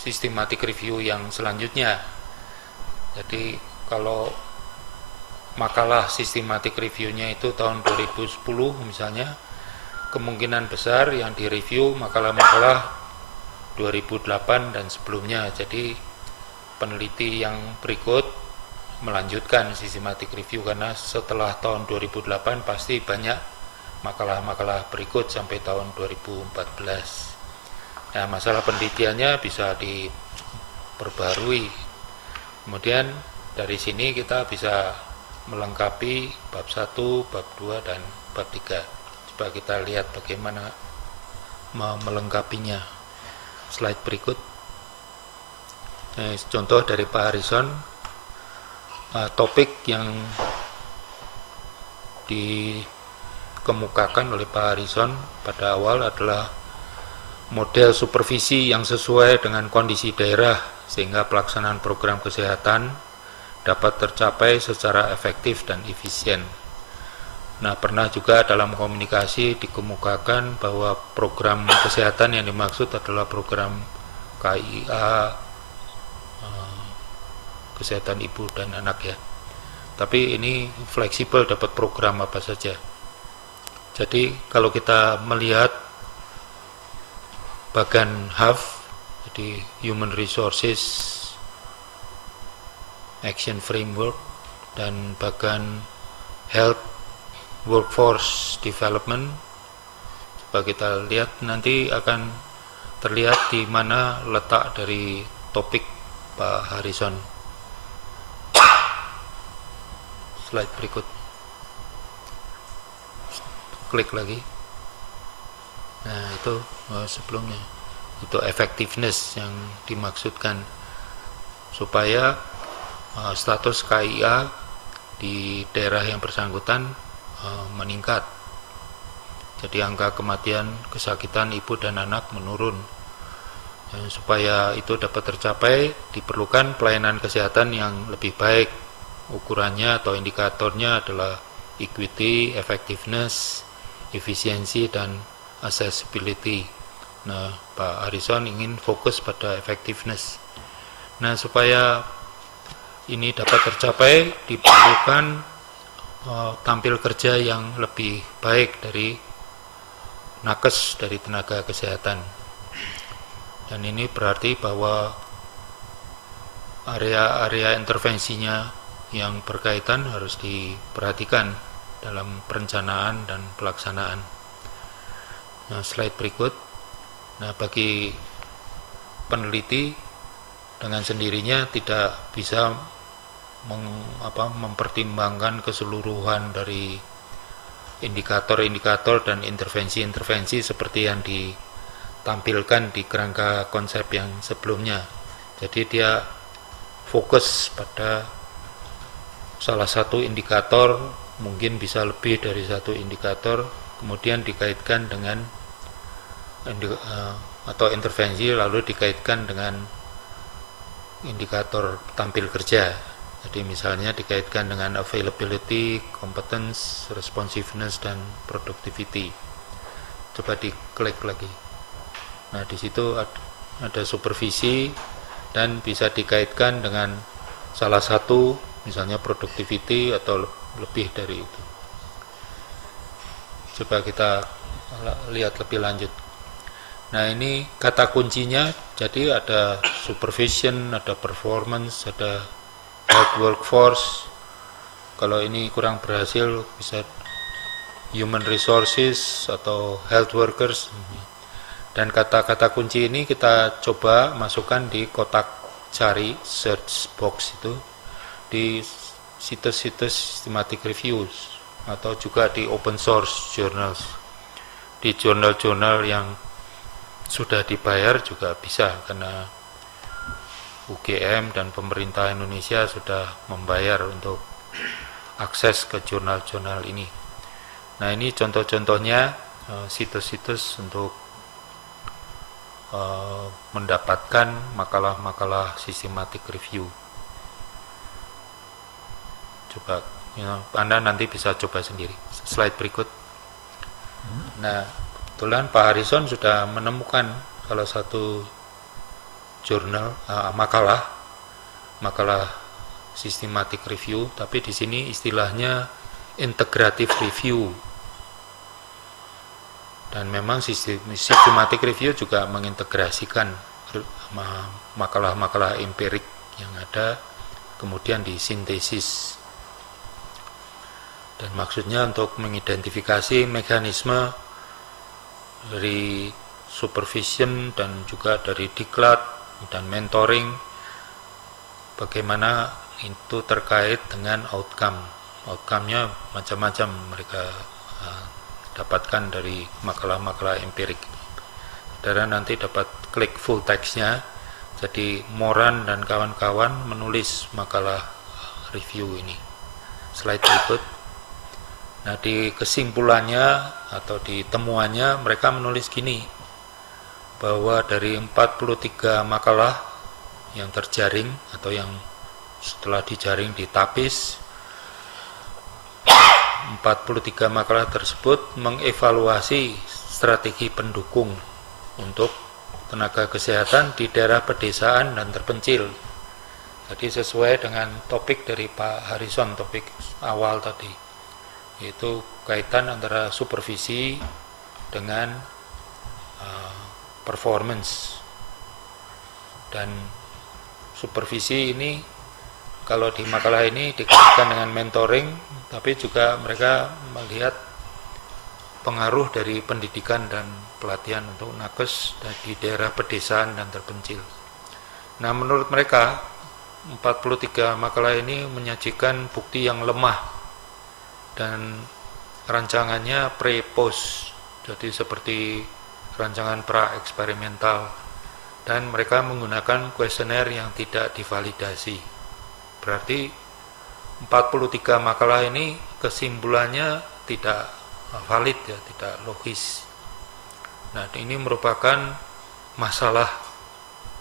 systematic review yang selanjutnya. Jadi kalau makalah systematic reviewnya itu tahun 2010 misalnya, kemungkinan besar yang direview makalah-makalah 2008 dan sebelumnya. Jadi peneliti yang berikut melanjutkan systematic review karena setelah tahun 2008 pasti banyak makalah-makalah berikut sampai tahun 2014. Nah, masalah penelitiannya bisa diperbarui. Kemudian dari sini kita bisa melengkapi bab 1, bab 2, dan bab 3. Coba kita lihat bagaimana melengkapinya. Slide berikut. Contoh dari Pak Harrison, topik yang dikemukakan oleh Pak Harrison pada awal adalah model supervisi yang sesuai dengan kondisi daerah sehingga pelaksanaan program kesehatan dapat tercapai secara efektif dan efisien. Nah, pernah juga dalam komunikasi dikemukakan bahwa program kesehatan yang dimaksud adalah program KIA, kesehatan ibu dan anak ya. Tapi ini fleksibel, dapat program apa saja. Jadi kalau kita melihat bagan HAF, jadi Human Resources Action Framework, dan bagan Health Workforce Development, coba kita lihat nanti akan terlihat di mana letak dari topik Pak Harrison. Slide berikut. Klik lagi. Nah, itu sebelumnya. Itu effectiveness yang dimaksudkan supaya status KIA di daerah yang bersangkutan meningkat. Jadi angka kematian kesakitan ibu dan anak menurun. Supaya itu dapat tercapai, diperlukan pelayanan kesehatan yang lebih baik. Ukurannya atau indikatornya adalah equity, effectiveness, efisiensi, dan accessibility. Nah, Pak Harrison ingin fokus pada effectiveness. Nah, supaya ini dapat tercapai, diperlukan tampil kerja yang lebih baik dari nakes, dari tenaga kesehatan. Dan ini berarti bahwa area-area intervensinya yang berkaitan harus diperhatikan dalam perencanaan dan pelaksanaan. Nah, slide berikut. Nah, bagi peneliti dengan sendirinya tidak bisa mempertimbangkan keseluruhan dari indikator-indikator dan intervensi-intervensi seperti yang ditampilkan di kerangka konsep yang sebelumnya. Jadi dia fokus pada salah satu indikator, mungkin bisa lebih dari satu indikator, kemudian dikaitkan dengan atau intervensi lalu dikaitkan dengan indikator tampil kerja. Jadi misalnya dikaitkan dengan availability, competence, responsiveness, dan productivity. Coba diklik lagi. Nah, di situ ada supervisi dan bisa dikaitkan dengan salah satu, misalnya productivity atau lebih dari itu. Coba kita lihat lebih lanjut. Nah, ini kata kuncinya, jadi ada supervision, ada performance, ada health workforce. Kalau ini kurang berhasil bisa human resources atau health workers. Dan kata-kata kunci ini kita coba masukkan di kotak cari search box itu di situs-situs systematic reviews atau juga di open source journals, di jurnal-jurnal yang sudah dibayar juga bisa, karena UGM dan pemerintah Indonesia sudah membayar untuk akses ke jurnal-jurnal ini. Nah, ini contoh-contohnya situs-situs untuk mendapatkan makalah-makalah systematic review. Coba Anda nanti bisa coba sendiri. Slide berikut. Nah, kebetulan Pak Harrison sudah menemukan salah satu jurnal, makalah systematic review, tapi di sini istilahnya integrative review. Dan memang systematic review juga mengintegrasikan makalah-makalah empirik yang ada, kemudian disintesis. Dan maksudnya untuk mengidentifikasi mekanisme dari supervision dan juga dari diklat dan mentoring, bagaimana itu terkait dengan outcome-nya macam-macam mereka dapatkan dari makalah-makalah empirik. Saudara nanti dapat klik full text-nya, jadi Moran dan kawan-kawan menulis makalah review ini. Slide berikut. Nah, di kesimpulannya atau di temuannya mereka menulis gini, bahwa dari 43 makalah yang terjaring atau yang setelah dijaring ditapis, 43 makalah tersebut mengevaluasi strategi pendukung untuk tenaga kesehatan di daerah pedesaan dan terpencil. Jadi sesuai dengan topik dari Pak Harrison, topik awal tadi, yaitu kaitan antara supervisi dengan performance. Dan supervisi ini kalau di makalah ini dikaitkan dengan mentoring, tapi juga mereka melihat pengaruh dari pendidikan dan pelatihan untuk nakes di daerah pedesaan dan terpencil. Nah, menurut mereka 43 makalah ini menyajikan bukti yang lemah dan rancangannya pre-post, jadi seperti rancangan pra-eksperimental, dan mereka menggunakan kuesioner yang tidak divalidasi. Berarti 43 makalah ini kesimpulannya tidak valid, ya, tidak logis. Nah, ini merupakan masalah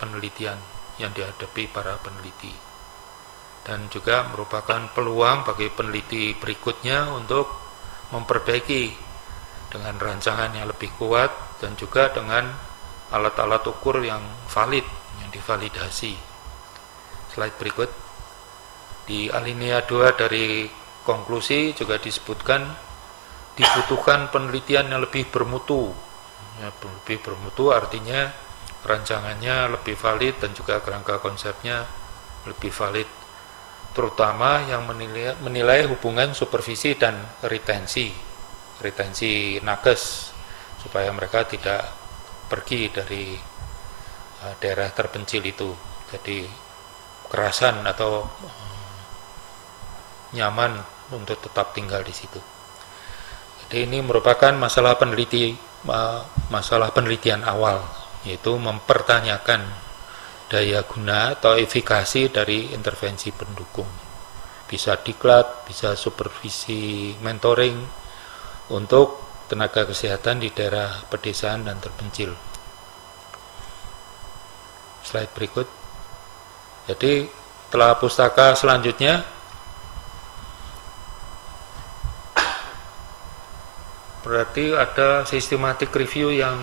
penelitian yang dihadapi para peneliti, dan juga merupakan peluang bagi peneliti berikutnya untuk memperbaiki dengan rancangan yang lebih kuat dan juga dengan alat-alat ukur yang valid, yang divalidasi. Slide berikut. Di alinea 2 dari konklusi juga disebutkan dibutuhkan penelitian yang lebih bermutu. Ya, lebih bermutu artinya rancangannya lebih valid dan juga kerangka konsepnya lebih valid, terutama yang menilai hubungan supervisi dan retensi nakes, supaya mereka tidak pergi dari daerah terpencil itu, jadi kerasan atau nyaman untuk tetap tinggal di situ. Jadi ini merupakan masalah penelitian awal, yaitu mempertanyakan daya guna atau efikasi dari intervensi pendukung. Bisa diklat, bisa supervisi mentoring untuk tenaga kesehatan di daerah pedesaan dan terpencil. Slide berikut. Jadi telah pustaka selanjutnya berarti ada systematic review yang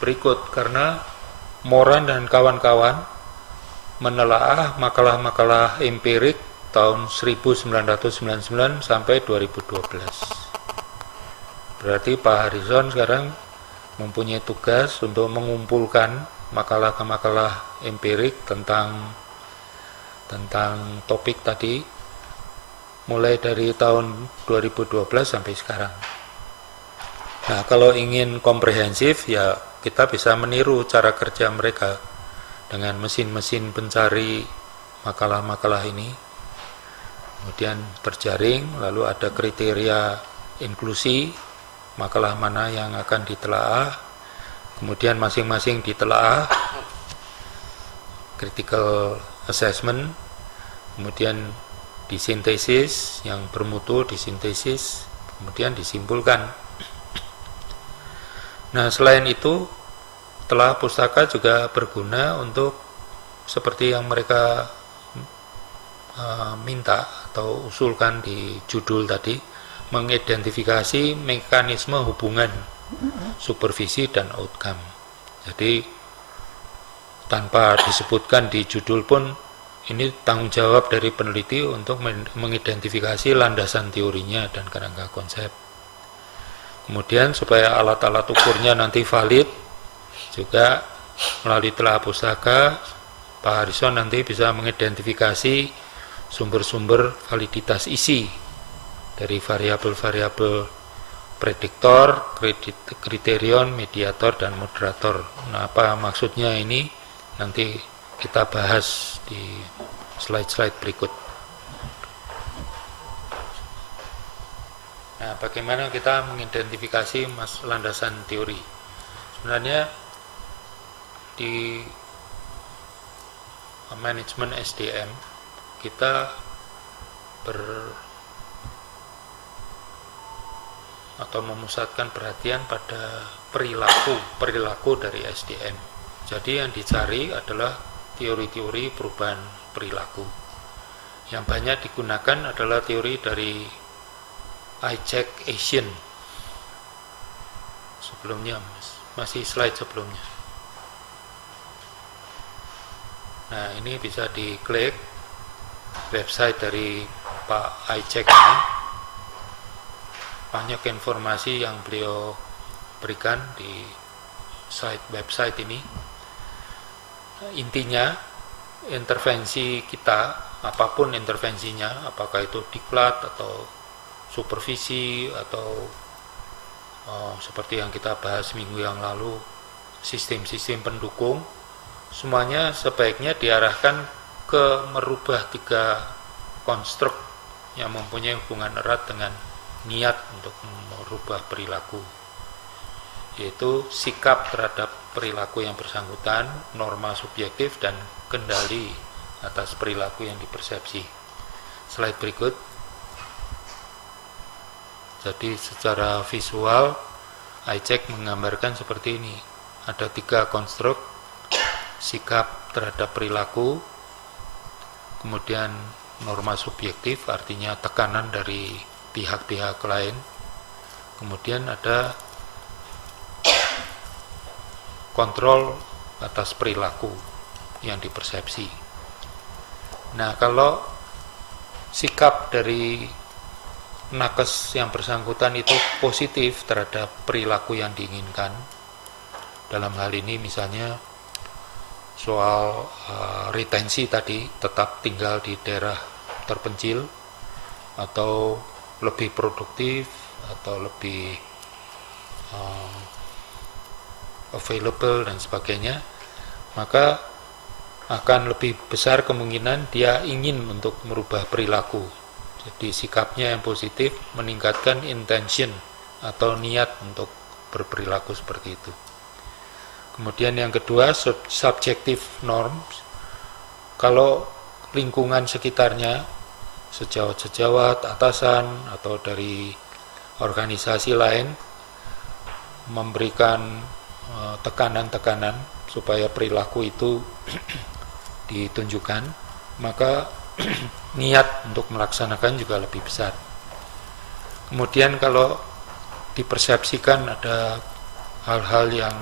berikut, karena Moran dan kawan-kawan menelaah makalah-makalah empirik tahun 1999 sampai 2012. Berarti Pak Harrison sekarang mempunyai tugas untuk mengumpulkan makalah-makalah empirik tentang topik tadi mulai dari tahun 2012 sampai sekarang. Nah, kalau ingin komprehensif, ya kita bisa meniru cara kerja mereka dengan mesin-mesin pencari makalah-makalah ini. Kemudian terjaring, lalu ada kriteria inklusi, makalah mana yang akan ditelaah, kemudian masing-masing ditelaah, critical assessment, kemudian disintesis, yang bermutu disintesis, kemudian disimpulkan. Nah, selain itu, telah pustaka juga berguna untuk seperti yang mereka minta atau usulkan di judul tadi, mengidentifikasi mekanisme hubungan supervisi dan outcome. Jadi tanpa disebutkan di judul pun, ini tanggung jawab dari peneliti untuk mengidentifikasi landasan teorinya dan kerangka konsep. Kemudian supaya alat-alat ukurnya nanti valid, juga melalui telah pustaka, Pak Harrison nanti bisa mengidentifikasi sumber-sumber validitas isi dari variabel-variabel prediktor, kriterion, mediator, dan moderator. Nah, apa maksudnya ini? Nanti kita bahas di slide-slide berikut. Nah, bagaimana kita mengidentifikasi landasan teori? Sebenarnya di manajemen SDM kita atau memusatkan perhatian pada perilaku dari SDM. Jadi yang dicari adalah teori-teori perubahan perilaku. Yang banyak digunakan adalah teori dari iCheck Asian. Sebelumnya, masih slide sebelumnya. Nah, ini bisa diklik website dari Pak iCheck ini. Banyak informasi yang beliau berikan di website ini. Intinya, intervensi kita, apapun intervensinya, apakah itu diklat atau supervisi atau seperti yang kita bahas minggu yang lalu, sistem-sistem pendukung, semuanya sebaiknya diarahkan ke merubah 3 konstruk yang mempunyai hubungan erat dengan niat untuk merubah perilaku, yaitu sikap terhadap perilaku yang bersangkutan, norma subjektif, dan kendali atas perilaku yang dipersepsi. Slide berikut. Jadi secara visual iCheck menggambarkan seperti ini. Ada 3 konstruk: sikap terhadap perilaku, kemudian norma subjektif, artinya tekanan dari pihak-pihak lain, kemudian ada kontrol atas perilaku yang dipersepsi. Nah, kalau sikap dari nakes yang bersangkutan itu positif terhadap perilaku yang diinginkan, dalam hal ini misalnya soal retensi tadi, tetap tinggal di daerah terpencil, atau lebih produktif, atau lebih available dan sebagainya, maka akan lebih besar kemungkinan dia ingin untuk merubah perilaku. Jadi sikapnya yang positif meningkatkan intention atau niat untuk berperilaku seperti itu. Kemudian yang kedua, subjective norms. Kalau lingkungan sekitarnya, sejawat-sejawat, atasan, atau dari organisasi lain memberikan tekanan-tekanan supaya perilaku itu ditunjukkan, maka niat untuk melaksanakan juga lebih besar. Kemudian kalau dipersepsikan ada hal-hal yang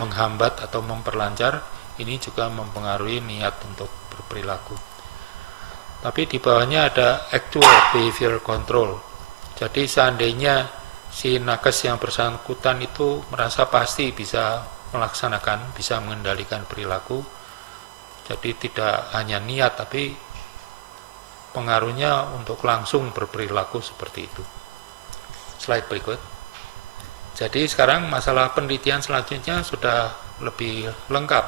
menghambat atau memperlancar, ini juga mempengaruhi niat untuk berperilaku. Tapi di bawahnya ada actual behavior control. Jadi seandainya si nakes yang bersangkutan itu merasa pasti bisa melaksanakan, bisa mengendalikan perilaku, jadi tidak hanya niat tapi pengaruhnya untuk langsung berperilaku seperti itu. Slide berikut. Jadi sekarang masalah penelitian selanjutnya sudah lebih lengkap.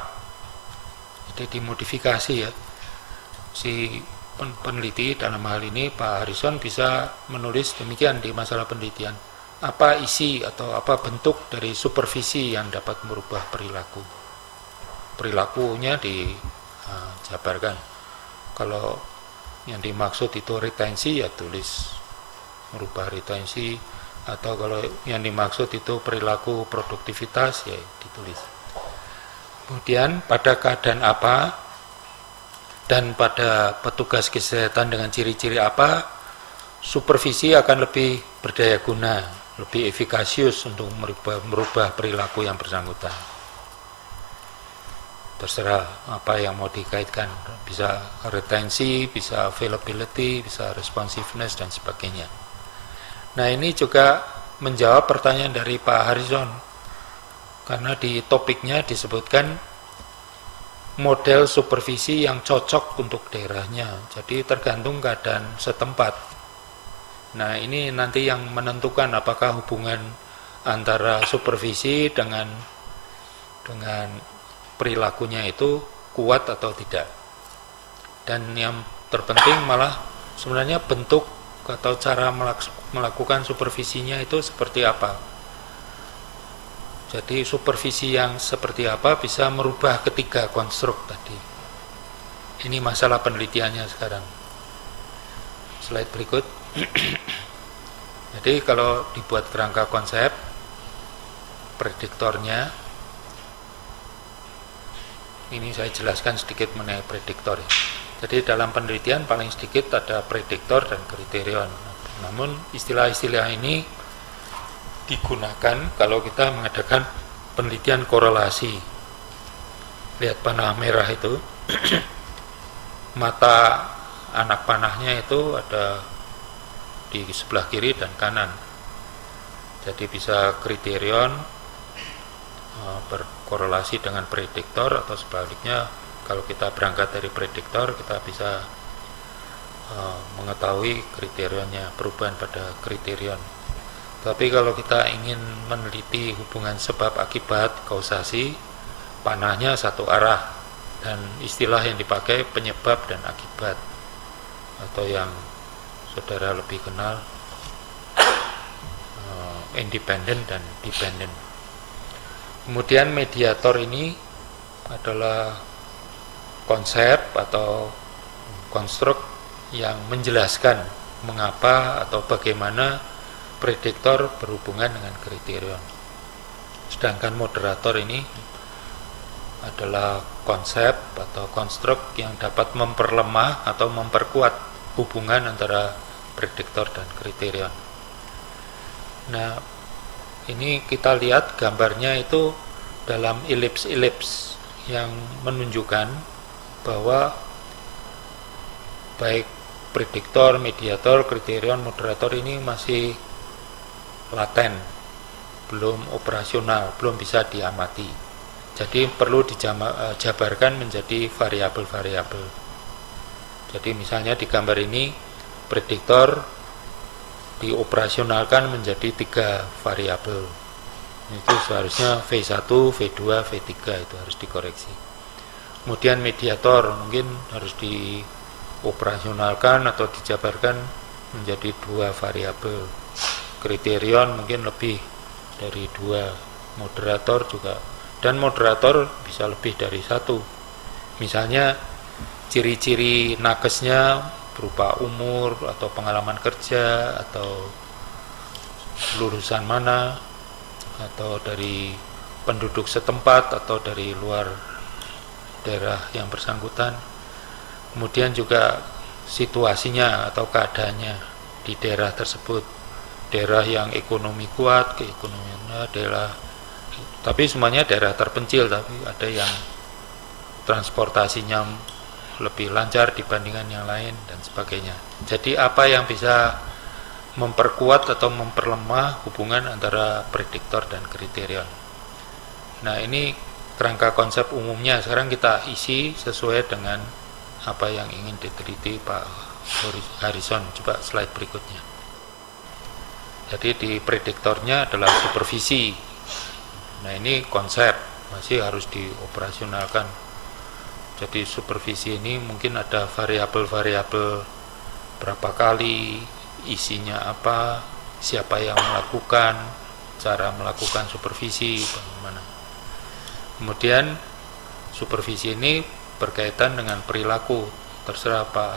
Jadi dimodifikasi ya. Si peneliti dalam hal ini Pak Harrison bisa menulis demikian di masalah penelitian. Apa isi atau apa bentuk dari supervisi yang dapat merubah perilaku? Perilakunya dijabarkan. Kalau yang dimaksud itu retensi, ya tulis merubah retensi, atau kalau yang dimaksud itu perilaku produktivitas, ya ditulis. Kemudian pada keadaan apa dan pada petugas kesehatan dengan ciri-ciri apa supervisi akan lebih berdaya guna, lebih efikasius untuk merubah perilaku yang bersangkutan. terserah apa yang mau dikaitkan, bisa retensi, bisa availability, bisa responsiveness dan sebagainya. Nah, ini juga menjawab pertanyaan dari Pak Harrison, karena di topiknya disebutkan model supervisi yang cocok untuk daerahnya, jadi tergantung keadaan setempat. Nah, ini nanti yang menentukan apakah hubungan antara supervisi dengan perilakunya itu kuat atau tidak. Dan yang terpenting malah sebenarnya bentuk atau cara melakukan supervisinya itu seperti apa. Jadi supervisi yang seperti apa bisa merubah ketiga konstruk tadi. Ini masalah penelitiannya sekarang. Slide berikut. Jadi kalau dibuat kerangka konsep, prediktornya, ini saya jelaskan sedikit mengenai prediktor ya. Jadi dalam penelitian paling sedikit ada prediktor dan kriterion. Namun istilah-istilah ini digunakan kalau kita mengadakan penelitian korelasi. Lihat panah merah itu, mata anak panahnya itu ada di sebelah kiri dan kanan. Jadi bisa kriterion berkorelasi dengan prediktor, atau sebaliknya kalau kita berangkat dari prediktor kita bisa mengetahui kriterionnya, perubahan pada kriterion. Tapi kalau kita ingin meneliti hubungan sebab akibat, kausasi, panahnya satu arah, dan istilah yang dipakai penyebab dan akibat, atau yang saudara lebih kenal independent dan dependent. Kemudian mediator ini adalah konsep atau konstruk yang menjelaskan mengapa atau bagaimana prediktor berhubungan dengan kriterion. Sedangkan moderator ini adalah konsep atau konstruk yang dapat memperlemah atau memperkuat hubungan antara prediktor dan kriterion. Nah, ini kita lihat gambarnya itu dalam elips-elips yang menunjukkan bahwa baik prediktor, mediator, kriterion, moderator ini masih laten, belum operasional, belum bisa diamati. Jadi perlu dijabarkan menjadi variabel-variabel. Jadi misalnya di gambar ini prediktor dioperasionalkan menjadi 3 variabel. Itu seharusnya V1, V2, V3 itu harus dikoreksi. Kemudian mediator mungkin harus dioperasionalkan atau dijabarkan menjadi 2 variabel. Kriterion mungkin lebih dari 2, moderator juga, dan moderator bisa lebih dari 1. Misalnya ciri-ciri nakesnya berupa umur atau pengalaman kerja atau lulusan mana, atau dari penduduk setempat atau dari luar daerah yang bersangkutan. Kemudian juga situasinya atau keadaannya di daerah tersebut, daerah yang ekonomi kuat, keekonomiannya daerah, tapi semuanya daerah terpencil, tapi ada yang transportasinya lebih lancar dibandingkan yang lain dan sebagainya. Jadi apa yang bisa memperkuat atau memperlemah hubungan antara prediktor dan kriterion. Nah, ini kerangka konsep umumnya. Sekarang kita isi sesuai dengan apa yang ingin diteliti Pak Harrison. Coba slide berikutnya. Jadi di prediktornya adalah supervisi. Nah, ini konsep masih harus dioperasionalkan. Jadi supervisi ini mungkin ada variabel-variabel berapa kali, isinya apa, siapa yang melakukan, cara melakukan supervisi, bagaimana. Kemudian supervisi ini berkaitan dengan perilaku. Terserah Pak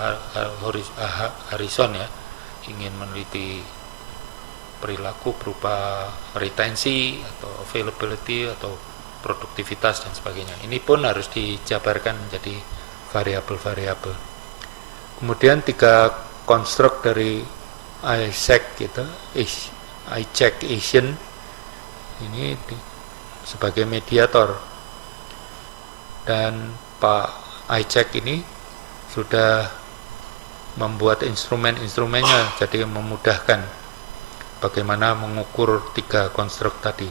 Harrison ya, ingin meneliti perilaku berupa retensi atau availability atau produktivitas dan sebagainya. Ini pun harus dijabarkan menjadi variabel-variabel. Kemudian 3 konstruk dari ICEC gitu, ICEC Asian ini sebagai mediator. Dan Pak Icek ini sudah membuat instrumen-instrumennya, jadi memudahkan bagaimana mengukur 3 konstruk tadi.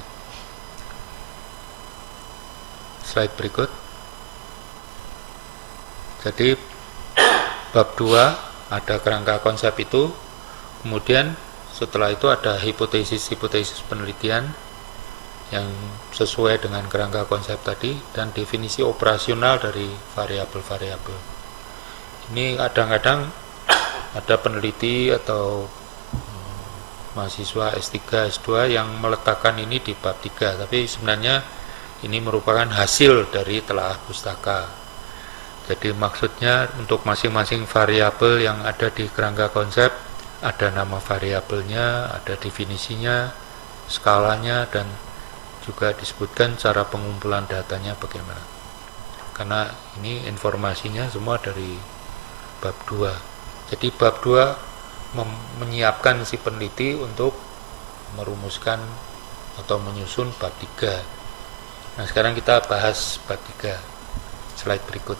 Slide berikut. Jadi bab 2 ada kerangka konsep itu, kemudian setelah itu ada hipotesis-hipotesis penelitian yang sesuai dengan kerangka konsep tadi, dan definisi operasional dari variabel-variabel. Ini kadang-kadang ada peneliti atau mahasiswa S3, S2 yang meletakkan ini di bab 3, tapi sebenarnya ini merupakan hasil dari telaah pustaka. Jadi maksudnya untuk masing-masing variabel yang ada di kerangka konsep ada nama variabelnya, ada definisinya, skalanya, dan juga disebutkan cara pengumpulan datanya bagaimana. Karena ini informasinya semua dari bab 2. Jadi bab 2 menyiapkan si peneliti untuk merumuskan atau menyusun bab 3. Nah, sekarang kita bahas bab 3. Slide berikut.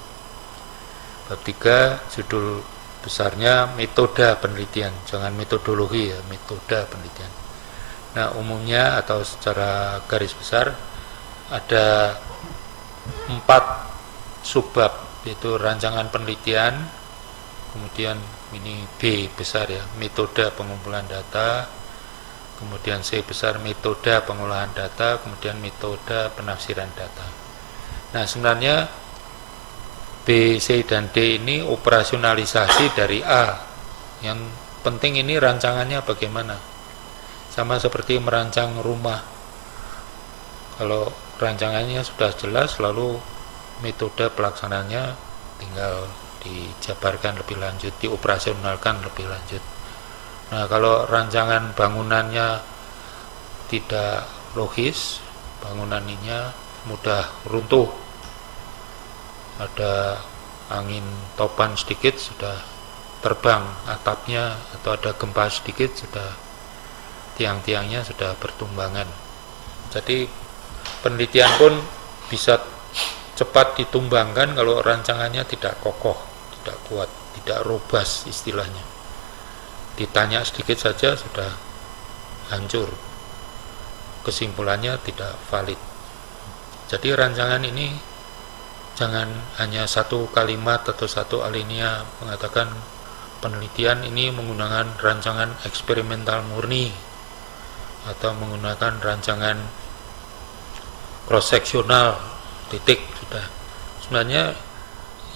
Bab 3 judul besarnya metode penelitian, jangan metodologi ya, metode penelitian. Nah, umumnya atau secara garis besar ada 4 subbab, yaitu rancangan penelitian, kemudian ini B besar ya, metode pengumpulan data, kemudian C besar metode pengolahan data, kemudian metode penafsiran data. Nah, sebenarnya B, C, dan D ini operasionalisasi dari A. Yang penting ini rancangannya bagaimana. Sama seperti merancang rumah. Kalau rancangannya sudah jelas, lalu metode pelaksananya tinggal dijabarkan lebih lanjut, dioperasionalkan lebih lanjut. Nah, kalau rancangan bangunannya tidak logis, bangunannya mudah runtuh, ada angin topan sedikit sudah terbang atapnya, atau ada gempa sedikit sudah tiang-tiangnya sudah bertumbangan. Jadi penelitian pun bisa cepat ditumbangkan kalau rancangannya tidak kokoh, tidak kuat, tidak robust istilahnya. Ditanya sedikit saja sudah hancur, kesimpulannya tidak valid. Jadi rancangan ini jangan hanya satu kalimat atau satu alinea mengatakan penelitian ini menggunakan rancangan eksperimental murni atau menggunakan rancangan cross-seksional, titik, sudah. Sebenarnya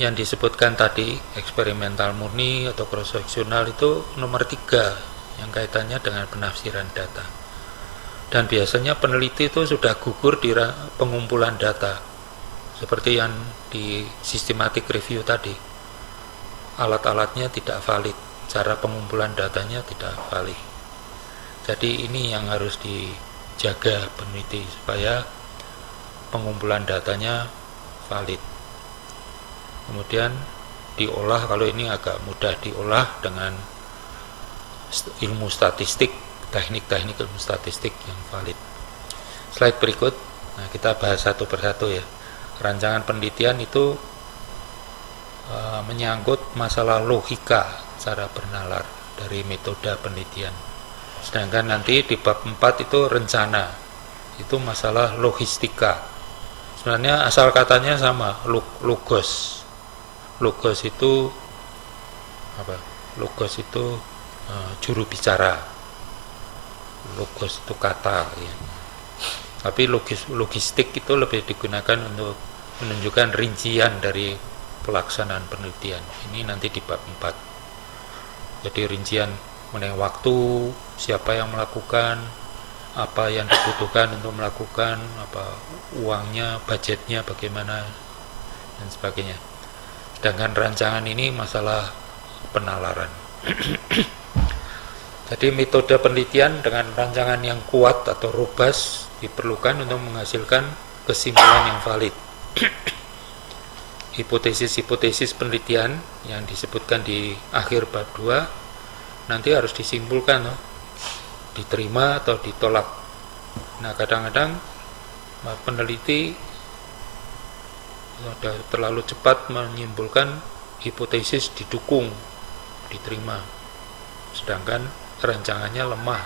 yang disebutkan tadi eksperimental murni atau cross-seksional itu nomor 3 yang kaitannya dengan penafsiran data. Dan biasanya peneliti itu sudah gugur di pengumpulan data, seperti yang di systematic review tadi. Alat-alatnya tidak valid, cara pengumpulan datanya tidak valid. Jadi ini yang harus dijaga peneliti supaya pengumpulan datanya valid. Kemudian diolah, kalau ini agak mudah diolah dengan ilmu statistik, teknik-teknik ilmu statistik yang valid. Slide berikut. Nah, kita bahas satu persatu ya. Rancangan penelitian itu menyangkut masalah logika cara bernalar dari metode penelitian. Sedangkan nanti di bab 4 itu rencana, itu masalah logistika. Sebenarnya asal katanya sama, logos. Logos itu apa? Logos itu juru bicara. Logos itu kata ya. Tapi logistik itu lebih digunakan untuk menunjukkan rincian dari pelaksanaan penelitian. Ini nanti di bab 4. Jadi rincian mengenai waktu, siapa yang melakukan, apa yang dibutuhkan untuk melakukan, apa uangnya, budgetnya bagaimana, dan sebagainya. Sedangkan rancangan ini masalah penalaran. Jadi metode penelitian dengan rancangan yang kuat atau robust diperlukan untuk menghasilkan kesimpulan yang valid. Hipotesis-hipotesis penelitian yang disebutkan di akhir bab 2 nanti harus disimpulkan, diterima atau ditolak. Nah, kadang-kadang peneliti terlalu cepat menyimpulkan hipotesis didukung, diterima, sedangkan rancangannya lemah.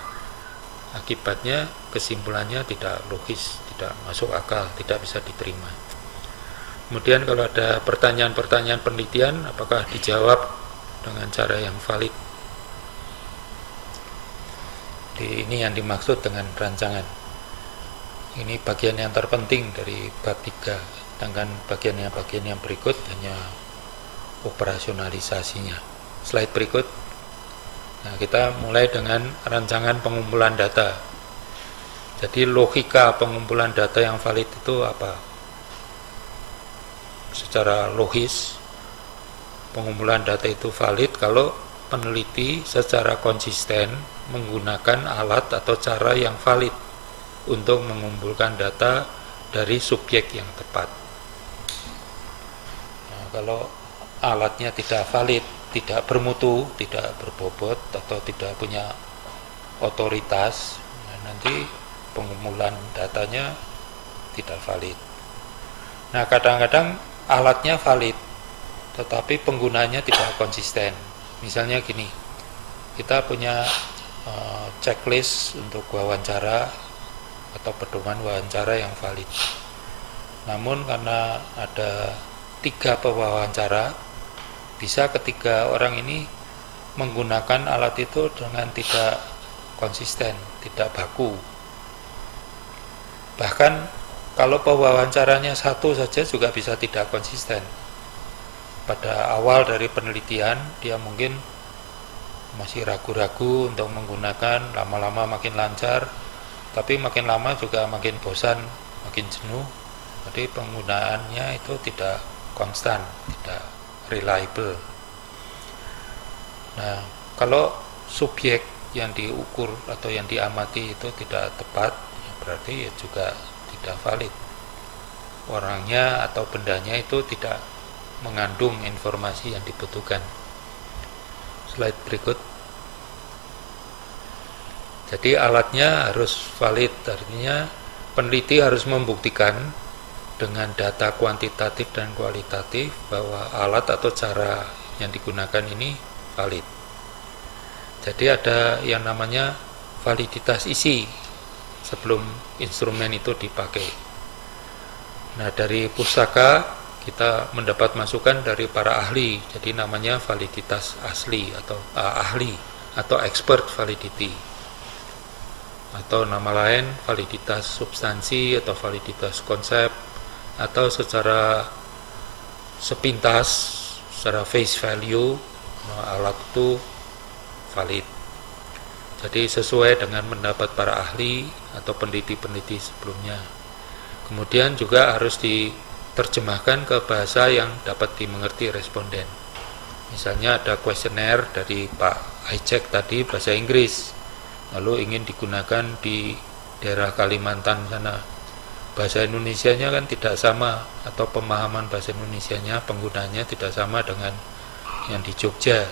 Akibatnya kesimpulannya tidak logis, tidak masuk akal, tidak bisa diterima. Kemudian kalau ada pertanyaan-pertanyaan penelitian, apakah dijawab dengan cara yang valid? Ini yang dimaksud dengan rancangan. Ini bagian yang terpenting dari bab 3, sedangkan bagian yang berikut hanya operasionalisasinya. Slide berikut. Nah, kita mulai dengan rancangan pengumpulan data. Jadi logika pengumpulan data yang valid itu apa? Secara logis, pengumpulan data itu valid kalau peneliti secara konsisten menggunakan alat atau cara yang valid untuk mengumpulkan data dari subjek yang tepat. Nah, kalau alatnya tidak valid, tidak bermutu, tidak berbobot, atau tidak punya otoritas, nanti pengumpulan datanya tidak valid. Nah, kadang-kadang alatnya valid, tetapi penggunanya tidak konsisten. Misalnya gini, kita punya checklist untuk wawancara atau pedoman wawancara yang valid. Namun karena ada 3 pewawancara, bisa ketiga orang ini menggunakan alat itu dengan tidak konsisten, tidak baku. Bahkan kalau pewawancaranya 1 saja juga bisa tidak konsisten. Pada awal dari penelitian dia mungkin masih ragu-ragu untuk menggunakan, lama-lama makin lancar, tapi makin lama juga makin bosan, makin jenuh. Jadi penggunaannya itu tidak konstan, tidak reliable. Nah, kalau subjek yang diukur atau yang diamati itu tidak tepat, ya berarti ya juga tidak valid. Orangnya atau bendanya itu tidak mengandung informasi yang dibutuhkan. Slide berikut. Jadi alatnya harus valid, artinya peneliti harus membuktikan dengan data kuantitatif dan kualitatif bahwa alat atau cara yang digunakan ini valid. Jadi ada yang namanya validitas isi sebelum instrumen itu dipakai. Nah, dari pusaka kita mendapat masukan dari para ahli, jadi namanya validitas asli atau ahli atau expert validity, atau nama lain validitas substansi atau validitas konsep, atau secara sepintas, secara face value alat itu valid. Jadi sesuai dengan pendapat para ahli atau peneliti-peneliti sebelumnya. Kemudian juga harus diterjemahkan ke bahasa yang dapat dimengerti responden. Misalnya ada kuesioner dari Pak Ajek tadi bahasa Inggris, lalu ingin digunakan di daerah Kalimantan sana. Bahasa Indonesianya kan tidak sama, atau pemahaman bahasa Indonesianya, penggunanya tidak sama dengan yang di Jogja.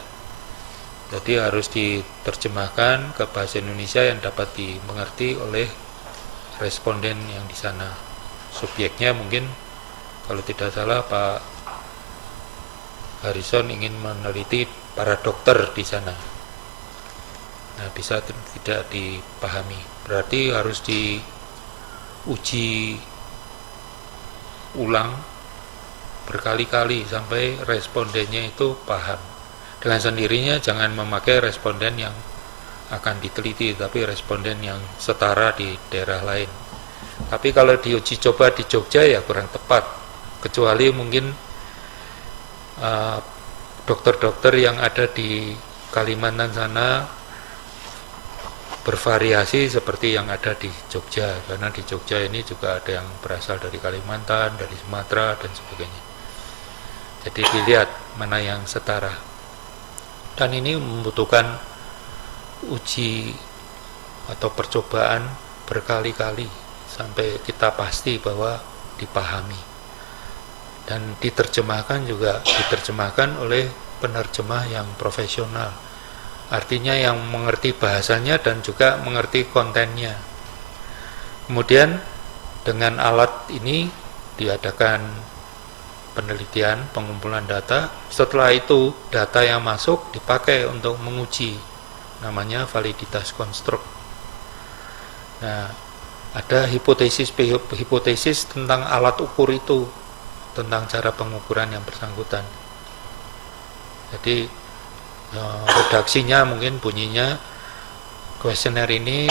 Jadi harus diterjemahkan ke bahasa Indonesia yang dapat dimengerti oleh responden yang di sana. Subjeknya mungkin kalau tidak salah Pak Harrison ingin meneliti para dokter di sana. Nah, bisa tidak dipahami. Berarti harus diuji ulang berkali-kali sampai respondennya itu paham. Dengan sendirinya jangan memakai responden yang akan diteliti, tapi responden yang setara di daerah lain. Tapi kalau diuji coba di Jogja ya kurang tepat, kecuali mungkin dokter-dokter yang ada di Kalimantan sana bervariasi seperti yang ada di Jogja, karena di Jogja ini juga ada yang berasal dari Kalimantan, dari Sumatera dan sebagainya. Jadi dilihat mana yang setara. Dan ini membutuhkan uji atau percobaan berkali-kali sampai kita pasti bahwa dipahami. Dan diterjemahkan juga diterjemahkan oleh penerjemah yang profesional. Artinya yang mengerti bahasanya dan juga mengerti kontennya. Kemudian dengan alat ini diadakan penelitian, pengumpulan data. Setelah itu data yang masuk dipakai untuk menguji, namanya validitas konstruk. Nah, ada hipotesis tentang alat ukur itu, tentang cara pengukuran yang bersangkutan. Jadi redaksinya mungkin bunyinya, kuesioner ini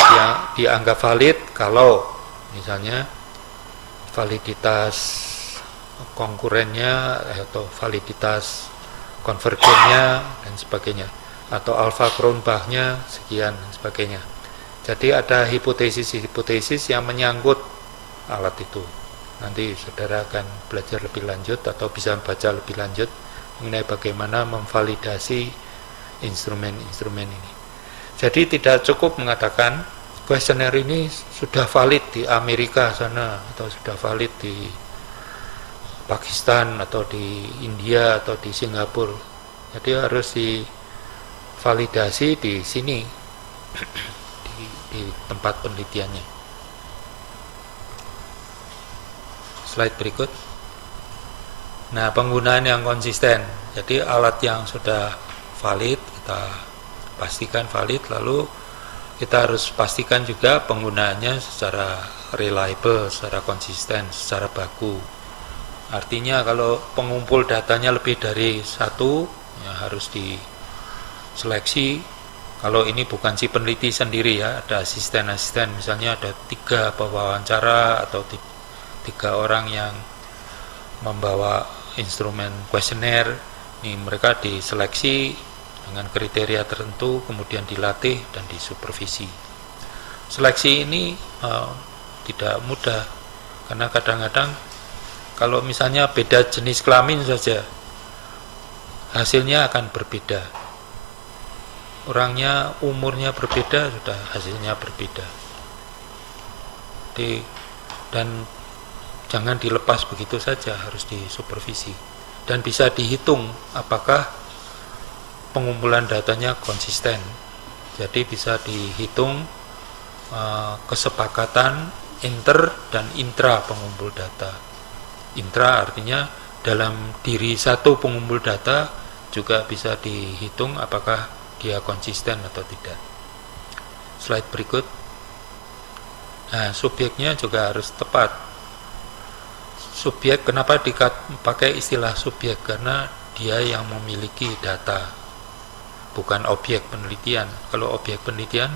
dianggap valid kalau misalnya validitas konkurennya atau validitas konvergennya dan sebagainya, atau alfa Kronbachnya sekian dan sebagainya. Jadi ada hipotesis-hipotesis yang menyangkut alat itu. Nanti saudara akan belajar lebih lanjut atau bisa baca lebih lanjut mengenai bagaimana memvalidasi instrumen-instrumen ini. Jadi tidak cukup mengatakan kuesioner ini sudah valid di Amerika sana, atau sudah valid di Pakistan, atau di India, atau di Singapura. Jadi harus divalidasi di sini, di tempat penelitiannya. Slide berikut. Nah, penggunaan yang konsisten. Jadi alat yang sudah valid kita pastikan valid, lalu kita harus pastikan juga penggunaannya secara reliable, secara konsisten, secara baku. Artinya kalau pengumpul datanya lebih dari satu, ya harus diseleksi. Kalau ini bukan si peneliti sendiri ya, ada asisten-asisten, misalnya ada 3 pewawancara atau 3 orang yang membawa instrumen kuesioner, ini mereka diseleksi dengan kriteria tertentu, kemudian dilatih dan disupervisi. Seleksi ini tidak mudah, karena kadang-kadang kalau misalnya beda jenis kelamin saja, hasilnya akan berbeda. Orangnya umurnya berbeda, sudah hasilnya berbeda. Dan jangan dilepas begitu saja, harus disupervisi. Dan bisa dihitung apakah pengumpulan datanya konsisten. Jadi bisa dihitung kesepakatan inter dan intra pengumpul data. Intra artinya dalam diri satu pengumpul data juga bisa dihitung apakah dia konsisten atau tidak. Slide berikut. Nah, subjeknya juga harus tepat. Subjek, kenapa dipakai istilah subjek? Karena dia yang memiliki data, bukan objek penelitian. Kalau objek penelitian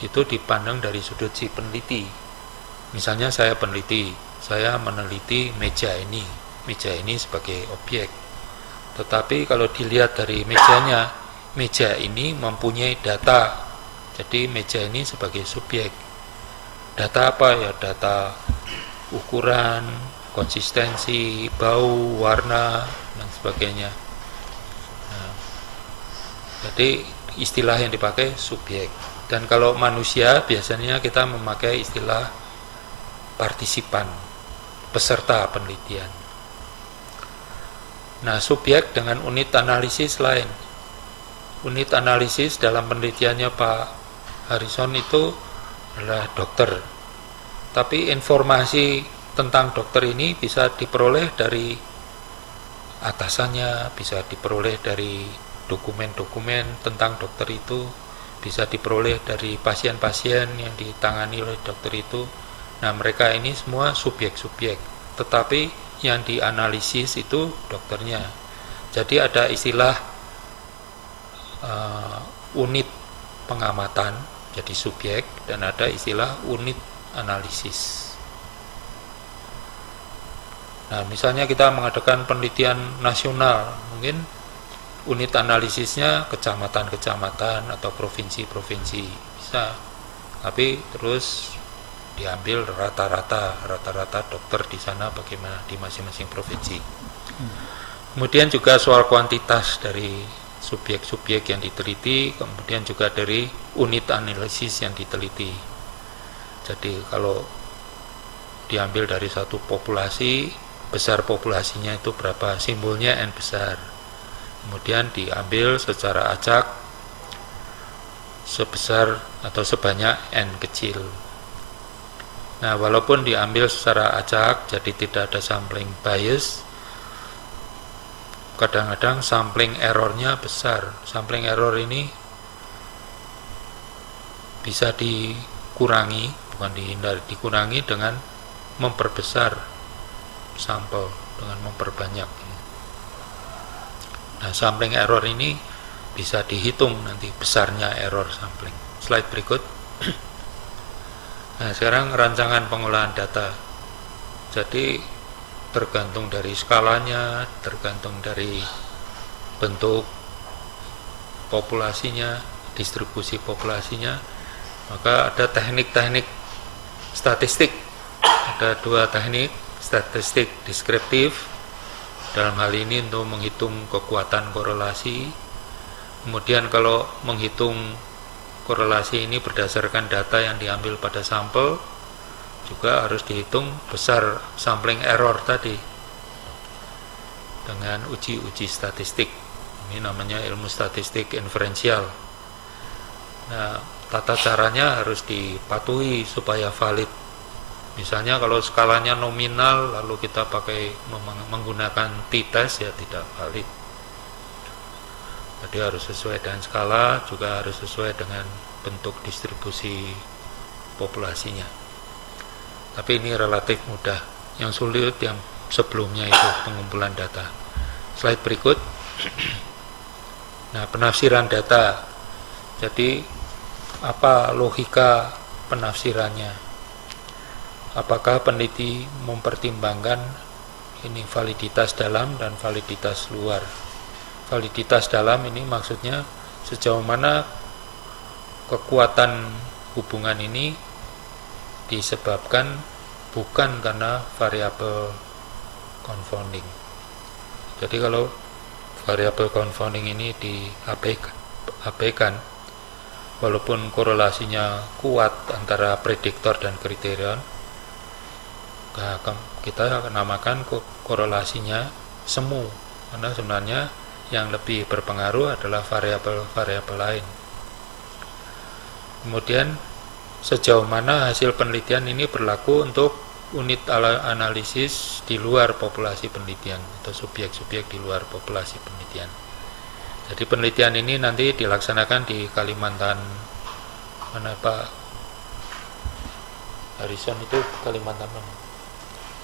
itu dipandang dari sudut si peneliti. Misalnya saya peneliti, saya meneliti meja ini sebagai objek. Tetapi kalau dilihat dari mejanya, meja ini mempunyai data. Jadi meja ini sebagai subjek. Data apa ya? Data ukuran, konsistensi, bau, warna, dan sebagainya. Nah, jadi istilah yang dipakai subjek. Dan kalau manusia biasanya kita memakai istilah partisipan, peserta penelitian. Nah, subjek dengan unit analisis lain. Unit analisis dalam penelitiannya Pak Harrison itu adalah dokter. Tapi informasi tentang dokter ini bisa diperoleh dari atasannya, bisa diperoleh dari dokumen-dokumen tentang dokter itu, bisa diperoleh dari pasien-pasien yang ditangani oleh dokter itu. Nah, mereka ini semua subjek-subjek, tetapi yang dianalisis itu dokternya. Jadi ada istilah unit pengamatan, jadi subjek, dan ada istilah unit analisis. Nah, misalnya kita mengadakan penelitian nasional, mungkin unit analisisnya kecamatan-kecamatan atau provinsi-provinsi bisa, tapi terus diambil rata-rata dokter di sana bagaimana di masing-masing provinsi. Kemudian juga soal kuantitas dari subjek-subjek yang diteliti, kemudian juga dari unit analisis yang diteliti. Jadi kalau diambil dari satu populasi, besar populasinya itu berapa, simbolnya N besar. Kemudian diambil secara acak sebesar atau sebanyak N kecil. Nah, walaupun diambil secara acak, jadi tidak ada sampling bias, kadang-kadang sampling errornya besar. Sampling error ini bisa dikurangi, bukan dihindari, dikurangi dengan memperbesar sampel, dengan memperbanyak. Nah, sampling error ini bisa dihitung nanti besarnya error sampling. Slide berikut. Nah, sekarang rancangan pengolahan data. Jadi tergantung dari skalanya, tergantung dari bentuk populasinya, distribusi populasinya, maka ada teknik-teknik statistik. Ada dua teknik, statistik deskriptif, dalam hal ini untuk menghitung kekuatan korelasi. Kemudian kalau menghitung korelasi ini berdasarkan data yang diambil pada sampel, juga harus dihitung besar sampling error tadi dengan uji-uji statistik. Ini namanya ilmu statistik inferensial. Nah, tata caranya harus dipatuhi supaya valid. Misalnya kalau skalanya nominal lalu kita pakai menggunakan t-test, ya tidak valid. Jadi harus sesuai dengan skala, juga harus sesuai dengan bentuk distribusi populasinya. Tapi ini relatif mudah. Yang sulit yang sebelumnya itu pengumpulan data. Slide berikut. Nah, penafsiran data. Jadi apa logika penafsirannya? Apakah peneliti mempertimbangkan ini validitas dalam dan validitas luar? Validitas dalam ini maksudnya sejauh mana kekuatan hubungan ini disebabkan bukan karena variabel confounding. Jadi kalau variabel confounding ini diabaikan, walaupun korelasinya kuat antara prediktor dan kriterion, kita namakan korelasinya semu, karena sebenarnya yang lebih berpengaruh adalah variabel-variabel lain. Kemudian sejauh mana hasil penelitian ini berlaku untuk unit analisis di luar populasi penelitian atau subjek-subjek di luar populasi penelitian. Jadi penelitian ini nanti dilaksanakan di Kalimantan, mana Pak Harrison itu Kalimantan mana?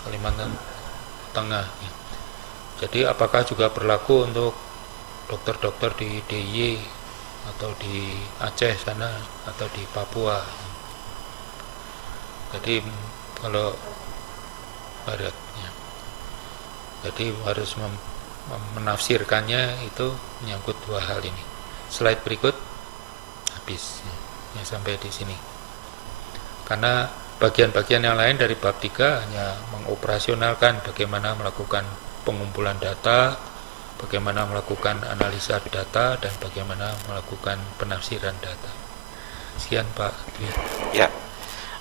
Kalimantan Tengah. Ya. Jadi apakah juga berlaku untuk dokter-dokter di DIY atau di Aceh sana atau di Papua? Jadi kalau barat, ya. Jadi harus menafsirkannya itu menyangkut dua hal ini. Slide berikut. Habis ya, sampai di sini. Karena bagian-bagian yang lain dari bab 3 hanya mengoperasionalkan bagaimana melakukan pengumpulan data, bagaimana melakukan analisa data, dan bagaimana melakukan penafsiran data. Sekian Pak Dwi. Ya.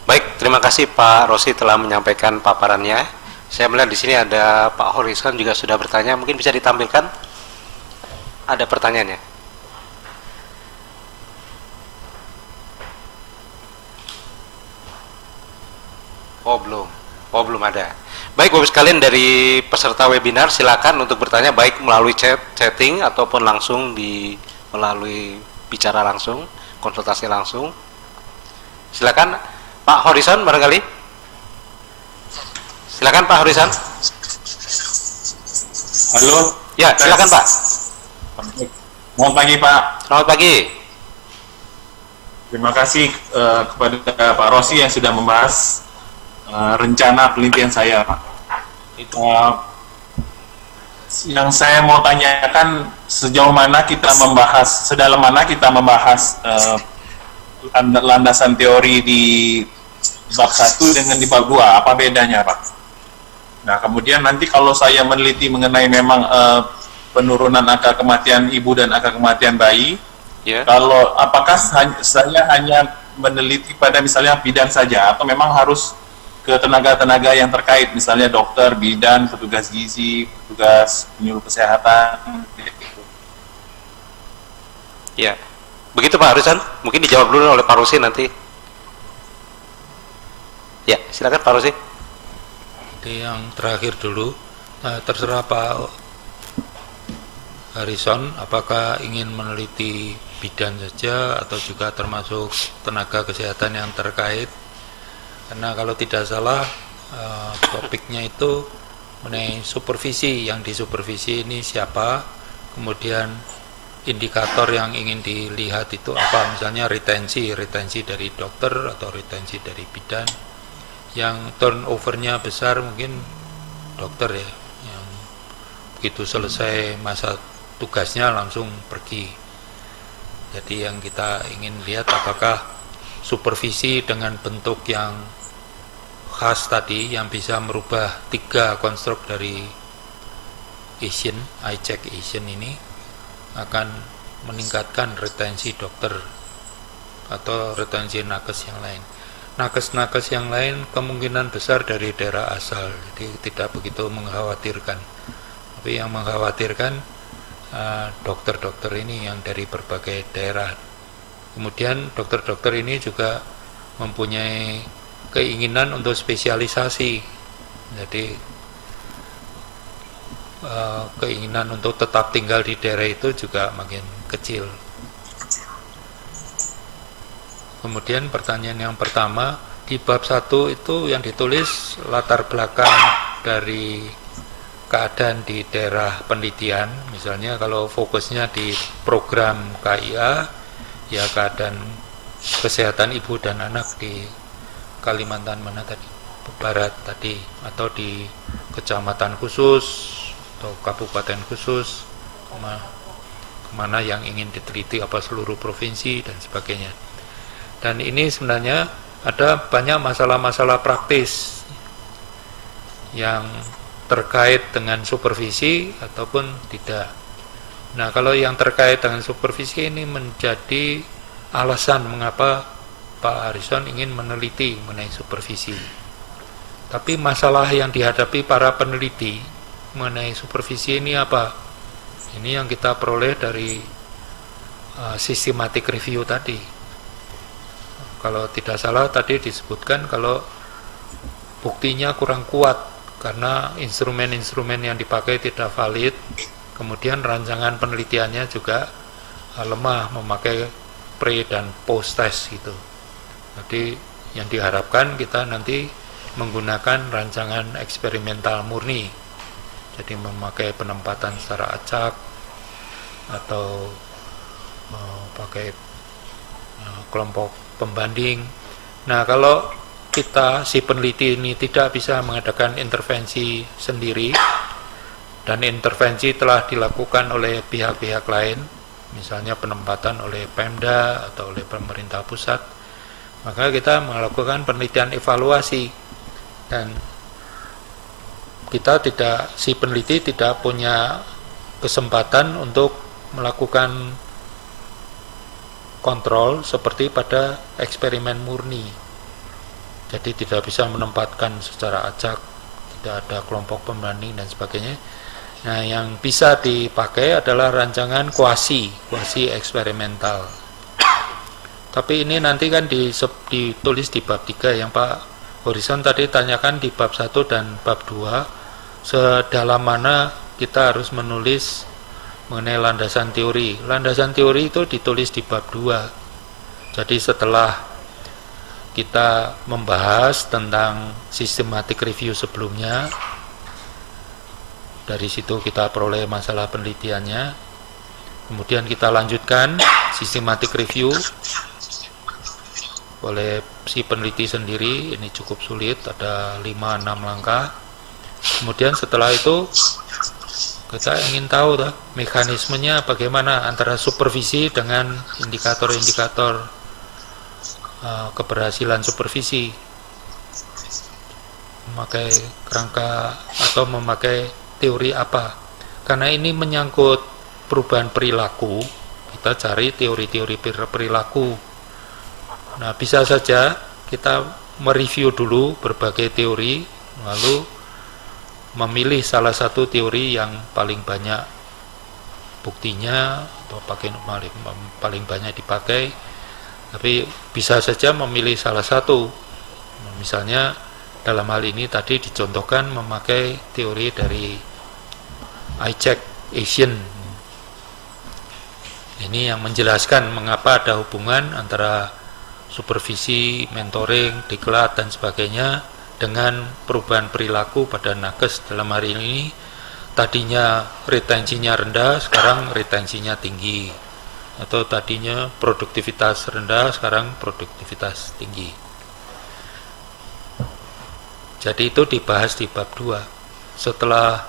Baik, terima kasih Pak Rosi telah menyampaikan paparannya. Saya melihat di sini ada Pak Horizon juga sudah bertanya, mungkin bisa ditampilkan? Ada pertanyaannya? Oh belum ada. Baik Bapak sekalian, dari peserta webinar silakan untuk bertanya baik melalui chatting ataupun langsung melalui bicara langsung, konsultasi langsung. Silakan Pak Horizon barangkali. Silakan Pak Horizon. Halo. Ya, silakan Pak. Selamat pagi Pak. Selamat pagi. Terima kasih kepada Pak Rosi yang sudah membahas rencana penelitian saya Pak. Yang saya mau tanyakan, sejauh mana kita membahas, sedalam mana kita membahas landasan teori di bab 1 dengan di bab 2, apa bedanya Pak? Nah kemudian nanti kalau saya meneliti mengenai memang penurunan angka kematian ibu dan angka kematian bayi, kalau apakah saya hanya meneliti pada misalnya bidan saja, atau memang harus ke tenaga-tenaga yang terkait, misalnya dokter, bidan, petugas gizi, petugas penyuluh kesehatan, gitu. Ya, begitu Pak Horizon, mungkin dijawab dulu oleh Pak Rosi nanti. Ya, silakan Pak Rosi. Oke, yang terakhir dulu. Nah, terserah Pak Harrison, apakah ingin meneliti bidan saja atau juga termasuk tenaga kesehatan yang terkait? Karena kalau tidak salah topiknya itu mengenai supervisi, yang disupervisi ini siapa, kemudian indikator yang ingin dilihat itu apa, misalnya retensi dari dokter atau retensi dari bidan. Yang turnovernya besar mungkin dokter ya, yang begitu selesai masa tugasnya langsung pergi. Jadi yang kita ingin lihat apakah supervisi dengan bentuk yang khas tadi yang bisa merubah 3 konstruk dari Asian, I-check Asian ini akan meningkatkan retensi dokter atau retensi nakes yang lain. Nakes-nakes yang lain kemungkinan besar dari daerah asal, jadi tidak begitu mengkhawatirkan. Tapi yang mengkhawatirkan dokter-dokter ini yang dari berbagai daerah. Kemudian dokter-dokter ini juga mempunyai keinginan untuk spesialisasi, jadi keinginan untuk tetap tinggal di daerah itu juga makin kecil. Kemudian pertanyaan yang pertama, di bab 1 itu yang ditulis latar belakang dari keadaan di daerah penelitian. Misalnya kalau fokusnya di program KIA, ya keadaan kesehatan ibu dan anak di Kalimantan mana tadi, Barat tadi, atau di kecamatan khusus atau kabupaten khusus, kemana yang ingin diteliti, apa seluruh provinsi dan sebagainya. Dan ini sebenarnya ada banyak masalah-masalah praktis yang terkait dengan supervisi ataupun tidak. Nah, kalau yang terkait dengan supervisi ini menjadi alasan mengapa Pak Harrison ingin meneliti mengenai supervisi. Tapi masalah yang dihadapi para peneliti mengenai supervisi ini apa? Ini yang kita peroleh dari systematic review tadi. Kalau tidak salah tadi disebutkan kalau buktinya kurang kuat karena instrumen-instrumen yang dipakai tidak valid, kemudian rancangan penelitiannya juga lemah, memakai pre dan post test gitu. Jadi yang diharapkan kita nanti menggunakan rancangan eksperimental murni, jadi memakai penempatan secara acak atau pakai kelompok pembanding. Nah, kalau kita si peneliti ini tidak bisa mengadakan intervensi sendiri dan intervensi telah dilakukan oleh pihak-pihak lain, misalnya penempatan oleh Pemda atau oleh pemerintah pusat, maka kita melakukan penelitian evaluasi dan si peneliti tidak punya kesempatan untuk melakukan kontrol seperti pada eksperimen murni. Jadi tidak bisa menempatkan secara acak, tidak ada kelompok pembanding dan sebagainya. Nah, yang bisa dipakai adalah rancangan kuasi eksperimental. Tapi ini nanti kan ditulis di bab 3 yang Pak Harrison tadi tanyakan di bab 1 dan bab 2, sedalam mana kita harus menulis mengenai landasan teori. Landasan teori itu ditulis di bab 2. Jadi setelah kita membahas tentang systematic review sebelumnya, dari situ kita peroleh masalah penelitiannya, kemudian kita lanjutkan systematic review oleh si peneliti sendiri. Ini cukup sulit, ada 5-6 langkah. Kemudian setelah itu kita ingin tahu mekanismenya bagaimana antara supervisi dengan indikator-indikator keberhasilan supervisi, memakai kerangka atau memakai teori apa. Karena ini menyangkut perubahan perilaku, kita cari teori-teori perilaku. Nah, bisa saja kita mereview dulu berbagai teori, lalu memilih salah satu teori yang paling banyak buktinya atau paling banyak dipakai. Tapi bisa saja memilih salah satu. Misalnya dalam hal ini tadi dicontohkan memakai teori dari I-check Asian Ini yang menjelaskan mengapa ada hubungan antara supervisi, mentoring, diklat dan sebagainya dengan perubahan perilaku pada nakes dalam hari ini. Tadinya retensinya rendah, sekarang retensinya tinggi. Atau tadinya produktivitas rendah, sekarang produktivitas tinggi. Jadi itu dibahas di bab 2. Setelah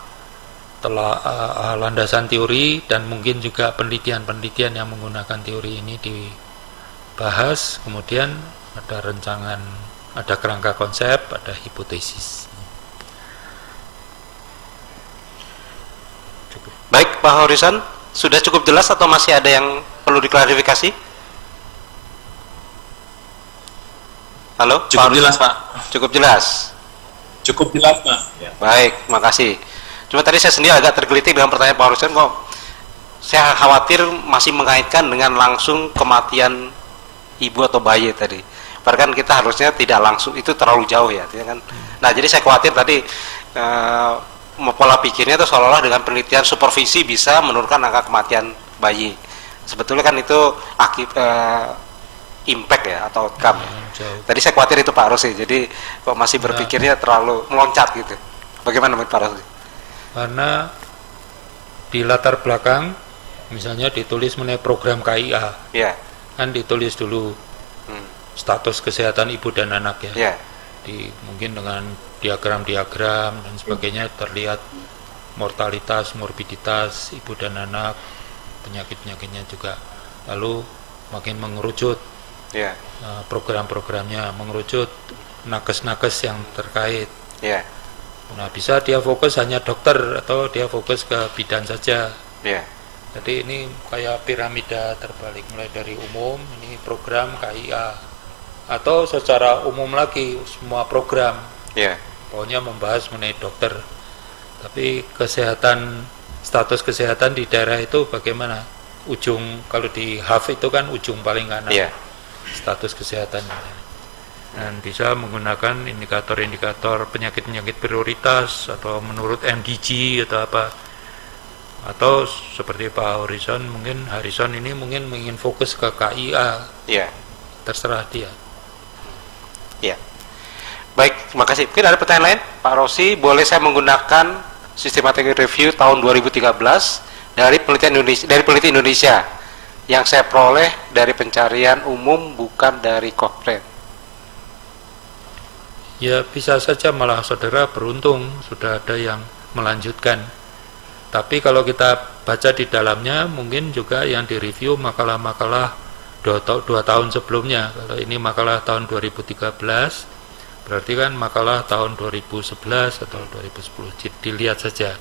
landasan teori dan mungkin juga penelitian-penelitian yang menggunakan teori ini dibahas, kemudian ada rancangan, ada kerangka konsep, ada hipotesis. Cukup. Baik, Pak Horizon, sudah cukup jelas atau masih ada yang perlu diklarifikasi? Halo, Cukup jelas, Pak. Cukup jelas. Cukup jelas, Pak. Ya. Baik, makasih. Cuma tadi saya sendiri agak tergelitik dengan pertanyaan Pak Horizon, kok saya khawatir masih mengaitkan dengan langsung kematian ibu atau bayi tadi. Padahal kan kita harusnya tidak langsung, itu terlalu jauh ya, kan? Nah, jadi saya khawatir tadi pola pikirnya itu seolah-olah dengan penelitian supervisi bisa menurunkan angka kematian bayi. Sebetulnya kan itu impact ya atau outcome. Tadi saya khawatir itu Pak Rosi. Jadi kok masih berpikirnya terlalu meloncat gitu. Bagaimana menurut Pak Rosi? Karena di latar belakang misalnya ditulis mengenai program KIA, Ya. kan ditulis dulu status kesehatan ibu dan anak ya. Ya. Mungkin dengan diagram-diagram dan sebagainya terlihat mortalitas, morbiditas ibu dan anak, penyakit-penyakitnya juga. Lalu makin mengerucut Ya. program-programnya, mengerucut nakes-nakes yang terkait. Ya. Nah, bisa dia fokus hanya dokter atau dia fokus ke bidan saja. Ya. Jadi ini kayak piramida terbalik, mulai dari umum, ini program KIA, atau secara umum lagi semua program. Ya. Pokoknya membahas mengenai dokter. Tapi kesehatan, status kesehatan di daerah itu bagaimana? Ujung, kalau di HAF itu kan ujung paling kanan. Ya. Status kesehatan. Dan bisa menggunakan indikator-indikator penyakit-penyakit prioritas atau menurut MDG atau apa, atau seperti Pak Horizon, mungkin Harrison ini mungkin ingin fokus ke KIA. Ya. Terserah dia. Ya. Baik, terima kasih. Mungkin ada pertanyaan lain, Pak Rosi. Boleh saya menggunakan systematic review tahun 2013 dari peneliti Indonesia yang saya peroleh dari pencarian umum, bukan dari Cochrane. Ya bisa saja, malah saudara beruntung sudah ada yang melanjutkan. Tapi kalau kita baca di dalamnya, mungkin juga yang direview makalah-makalah 2 tahun sebelumnya. Kalau ini makalah tahun 2013, berarti kan makalah tahun 2011 atau 2010. Dilihat saja.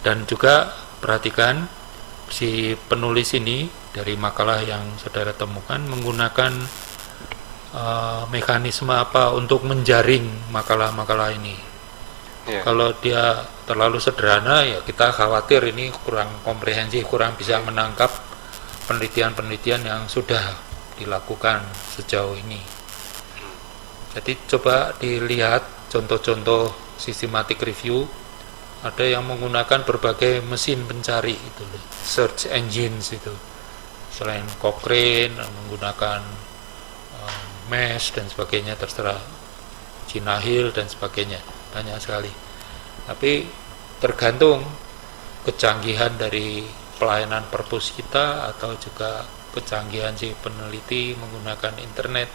Dan juga perhatikan si penulis ini dari makalah yang saudara temukan menggunakan mekanisme apa untuk menjaring makalah-makalah ini. Ya. Kalau dia terlalu sederhana, ya kita khawatir ini kurang komprehensif, kurang bisa menangkap penelitian-penelitian yang sudah dilakukan sejauh ini. Jadi coba dilihat contoh-contoh systematic review, ada yang menggunakan berbagai mesin pencari itu, search engines itu. Selain Cochrane, menggunakan MES dan sebagainya, terserah, China Hill dan sebagainya, banyak sekali. Tapi tergantung kecanggihan dari pelayanan perpus kita atau juga kecanggihan si peneliti menggunakan internet,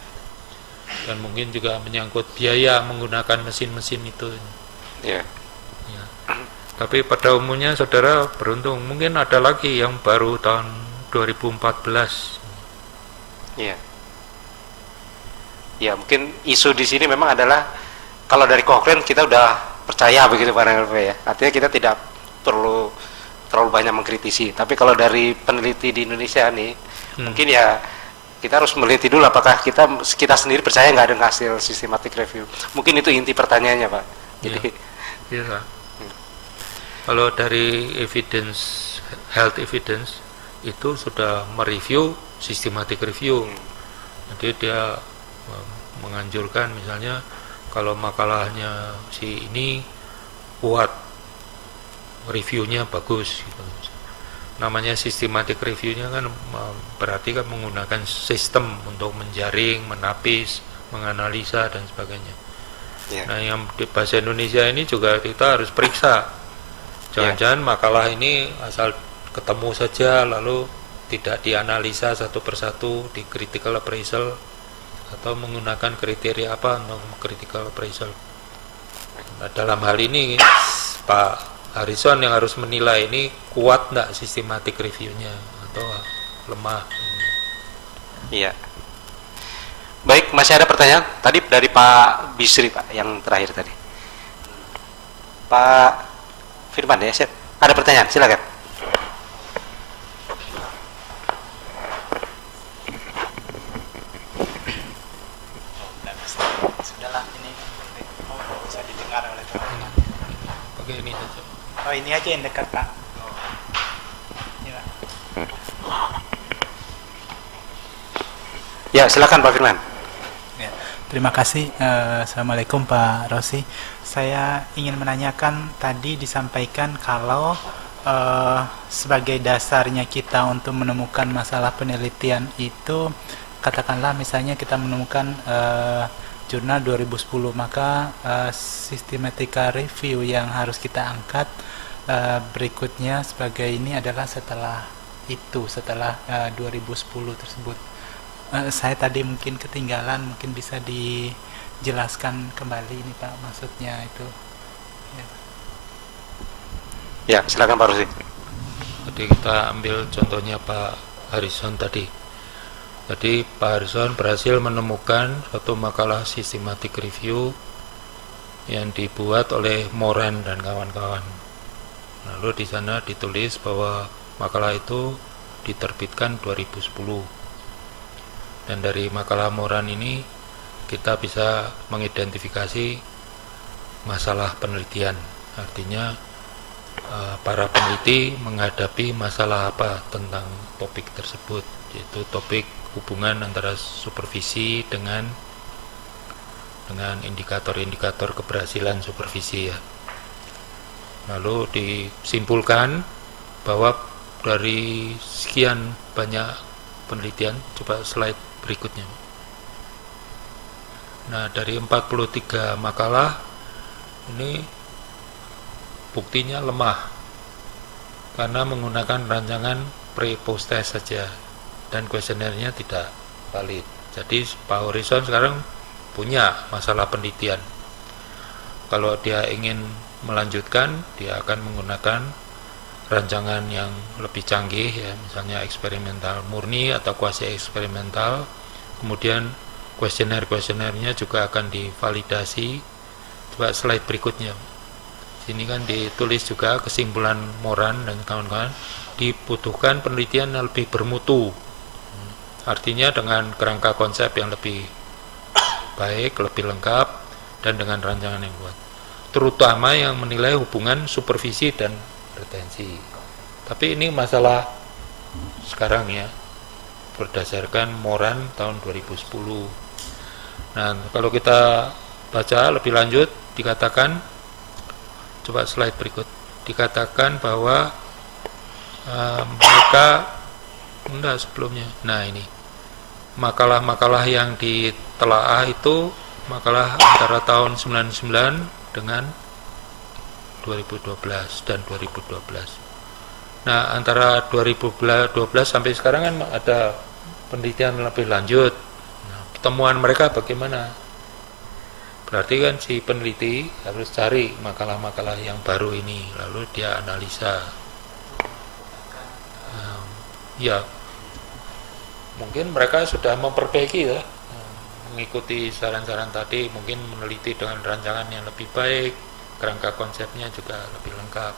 dan mungkin juga menyangkut biaya menggunakan mesin-mesin itu. Ya. Ya. Tapi pada umumnya saudara beruntung, mungkin ada lagi yang baru tahun 2014. Ya. Ya, mungkin isu di sini memang adalah kalau dari Cochrane kita udah percaya begitu Pak RLP ya. Artinya kita tidak perlu terlalu banyak mengkritisi. Tapi kalau dari peneliti di Indonesia nih, mungkin ya kita harus meneliti dulu apakah kita sendiri percaya nggak dengan hasil systematic review. Mungkin itu inti pertanyaannya Pak. Jadi ya. Kalau dari evidence, health evidence itu sudah mereview systematic review. Jadi dia menganjurkan misalnya kalau makalahnya si ini kuat, reviewnya bagus gitu. namanya systematic reviewnya kan berarti kan menggunakan sistem untuk menjaring, menapis, menganalisa dan sebagainya. Ya. Nah, yang di bahasa Indonesia ini juga kita harus periksa. Jangan-jangan makalah ini asal ketemu saja lalu tidak dianalisa satu persatu di critical appraisal, atau menggunakan kriteria apa untuk critical appraisal. Nah, dalam hal ini Pak Harrison yang harus menilai ini kuat enggak systematic reviewnya atau lemah. Iya. Baik, masih ada pertanyaan? Tadi dari Pak Bisri, Pak, yang terakhir tadi. Pak Firman ya, Chef. Ada pertanyaan, silakan. Sudahlah, ini bisa didengar oleh teman-teman. Pakai ini saja. Oh, ini aja yang dekat, Pak. Ini, Pak. Ya, silakan Pak Firman. Ya, terima kasih. Assalamualaikum Pak Rosi. Saya ingin menanyakan, tadi disampaikan kalau sebagai dasarnya kita untuk menemukan masalah penelitian itu, katakanlah misalnya kita menemukan jurnal 2010, maka sistematika review yang harus kita angkat berikutnya sebagai ini adalah setelah 2010 tersebut. Saya tadi mungkin ketinggalan, mungkin bisa dijelaskan kembali ini Pak, maksudnya itu. Ya, silakan Pak Rosi. Jadi kita ambil contohnya Pak Harrison tadi. Jadi Pak Harrison berhasil menemukan suatu makalah systematic review yang dibuat oleh Moran dan kawan-kawan. Lalu di sana ditulis bahwa makalah itu diterbitkan 2010. Dan dari makalah Moran ini kita bisa mengidentifikasi masalah penelitian. Artinya para peneliti menghadapi masalah apa tentang topik tersebut, yaitu topik hubungan antara supervisi dengan indikator-indikator keberhasilan supervisi ya. Lalu disimpulkan bahwa dari sekian banyak penelitian, coba slide berikutnya. Nah, dari 43 makalah ini buktinya lemah karena menggunakan rancangan pre-post test saja dan kuesionernya tidak valid. Jadi Pak Harrison sekarang punya masalah penelitian. Kalau dia ingin melanjutkan, dia akan menggunakan rancangan yang lebih canggih ya, misalnya eksperimental murni atau kuasi eksperimental. Kemudian kuesioner-kuesionernya juga akan divalidasi. Coba slide berikutnya. Sini kan ditulis juga kesimpulan Moran dan kawan-kawan, dibutuhkan penelitian yang lebih bermutu. Artinya dengan kerangka konsep yang lebih baik, lebih lengkap, dan dengan rancangan yang kuat. Terutama yang menilai hubungan supervisi dan retensi. Tapi ini masalah sekarang ya, berdasarkan Moran tahun 2010. Nah, kalau kita baca lebih lanjut, dikatakan, coba slide berikut, dikatakan bahwa mereka enggak sebelumnya. Nah, ini makalah-makalah yang ditelaah itu makalah antara tahun 99 dengan 2012 dan 2012. Nah, antara 2012 sampai sekarang kan ada penelitian lebih lanjut. Nah, temuan mereka bagaimana? Berarti kan si peneliti harus cari makalah-makalah yang baru ini, lalu dia analisa. Ya, mungkin mereka sudah memperbaiki ya, mengikuti saran-saran tadi, mungkin meneliti dengan rancangan yang lebih baik, kerangka konsepnya juga lebih lengkap.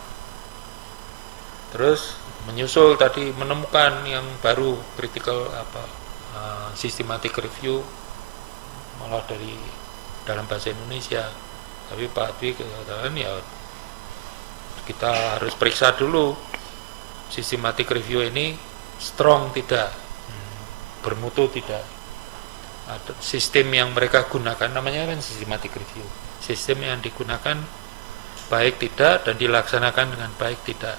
Terus menyusul tadi menemukan yang baru, critical systematic review, malah dari dalam bahasa Indonesia. Tapi Pak Dwi katakan ya kita harus periksa dulu systematic review ini strong tidak, bermutu tidak. Ada sistem yang mereka gunakan namanya kan systematic review. Sistem yang digunakan baik tidak dan dilaksanakan dengan baik tidak.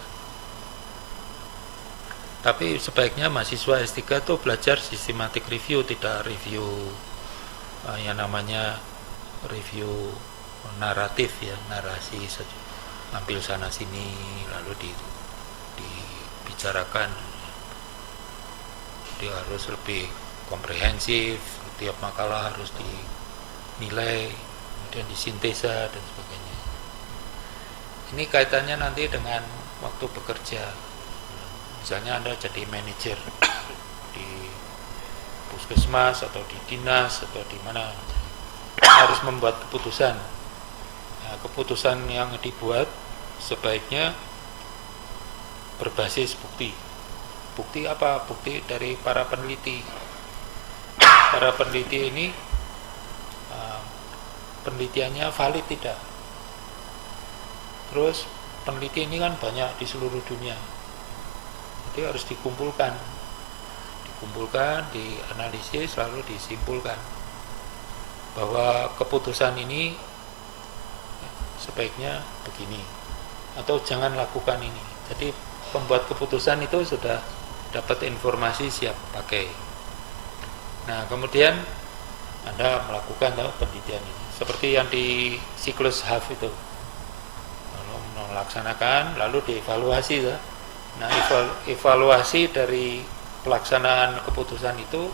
Tapi sebaiknya mahasiswa S3 tuh belajar systematic review, tidak review yang namanya review naratif ya, narasi saja. Ambil sana sini lalu dibicarakan. Dia harus lebih komprehensif, tiap makalah harus dinilai, kemudian disintesa dan sebagainya. Ini kaitannya nanti dengan waktu bekerja. Misalnya Anda jadi manajer di puskesmas atau di dinas atau di mana, harus membuat keputusan. Nah, keputusan yang dibuat sebaiknya berbasis bukti. Bukti apa? Bukti dari para peneliti. Para peneliti ini penelitiannya valid tidak. Terus peneliti ini kan banyak di seluruh dunia. Jadi harus dikumpulkan, dianalisis, lalu disimpulkan bahwa keputusan ini sebaiknya begini atau jangan lakukan ini. Jadi pembuat keputusan itu sudah dapat informasi, siap pakai. Nah, kemudian Anda melakukan penelitian ini seperti yang di siklus HAF itu, lalu melaksanakan, lalu dievaluasi. Nah, evaluasi dari pelaksanaan keputusan itu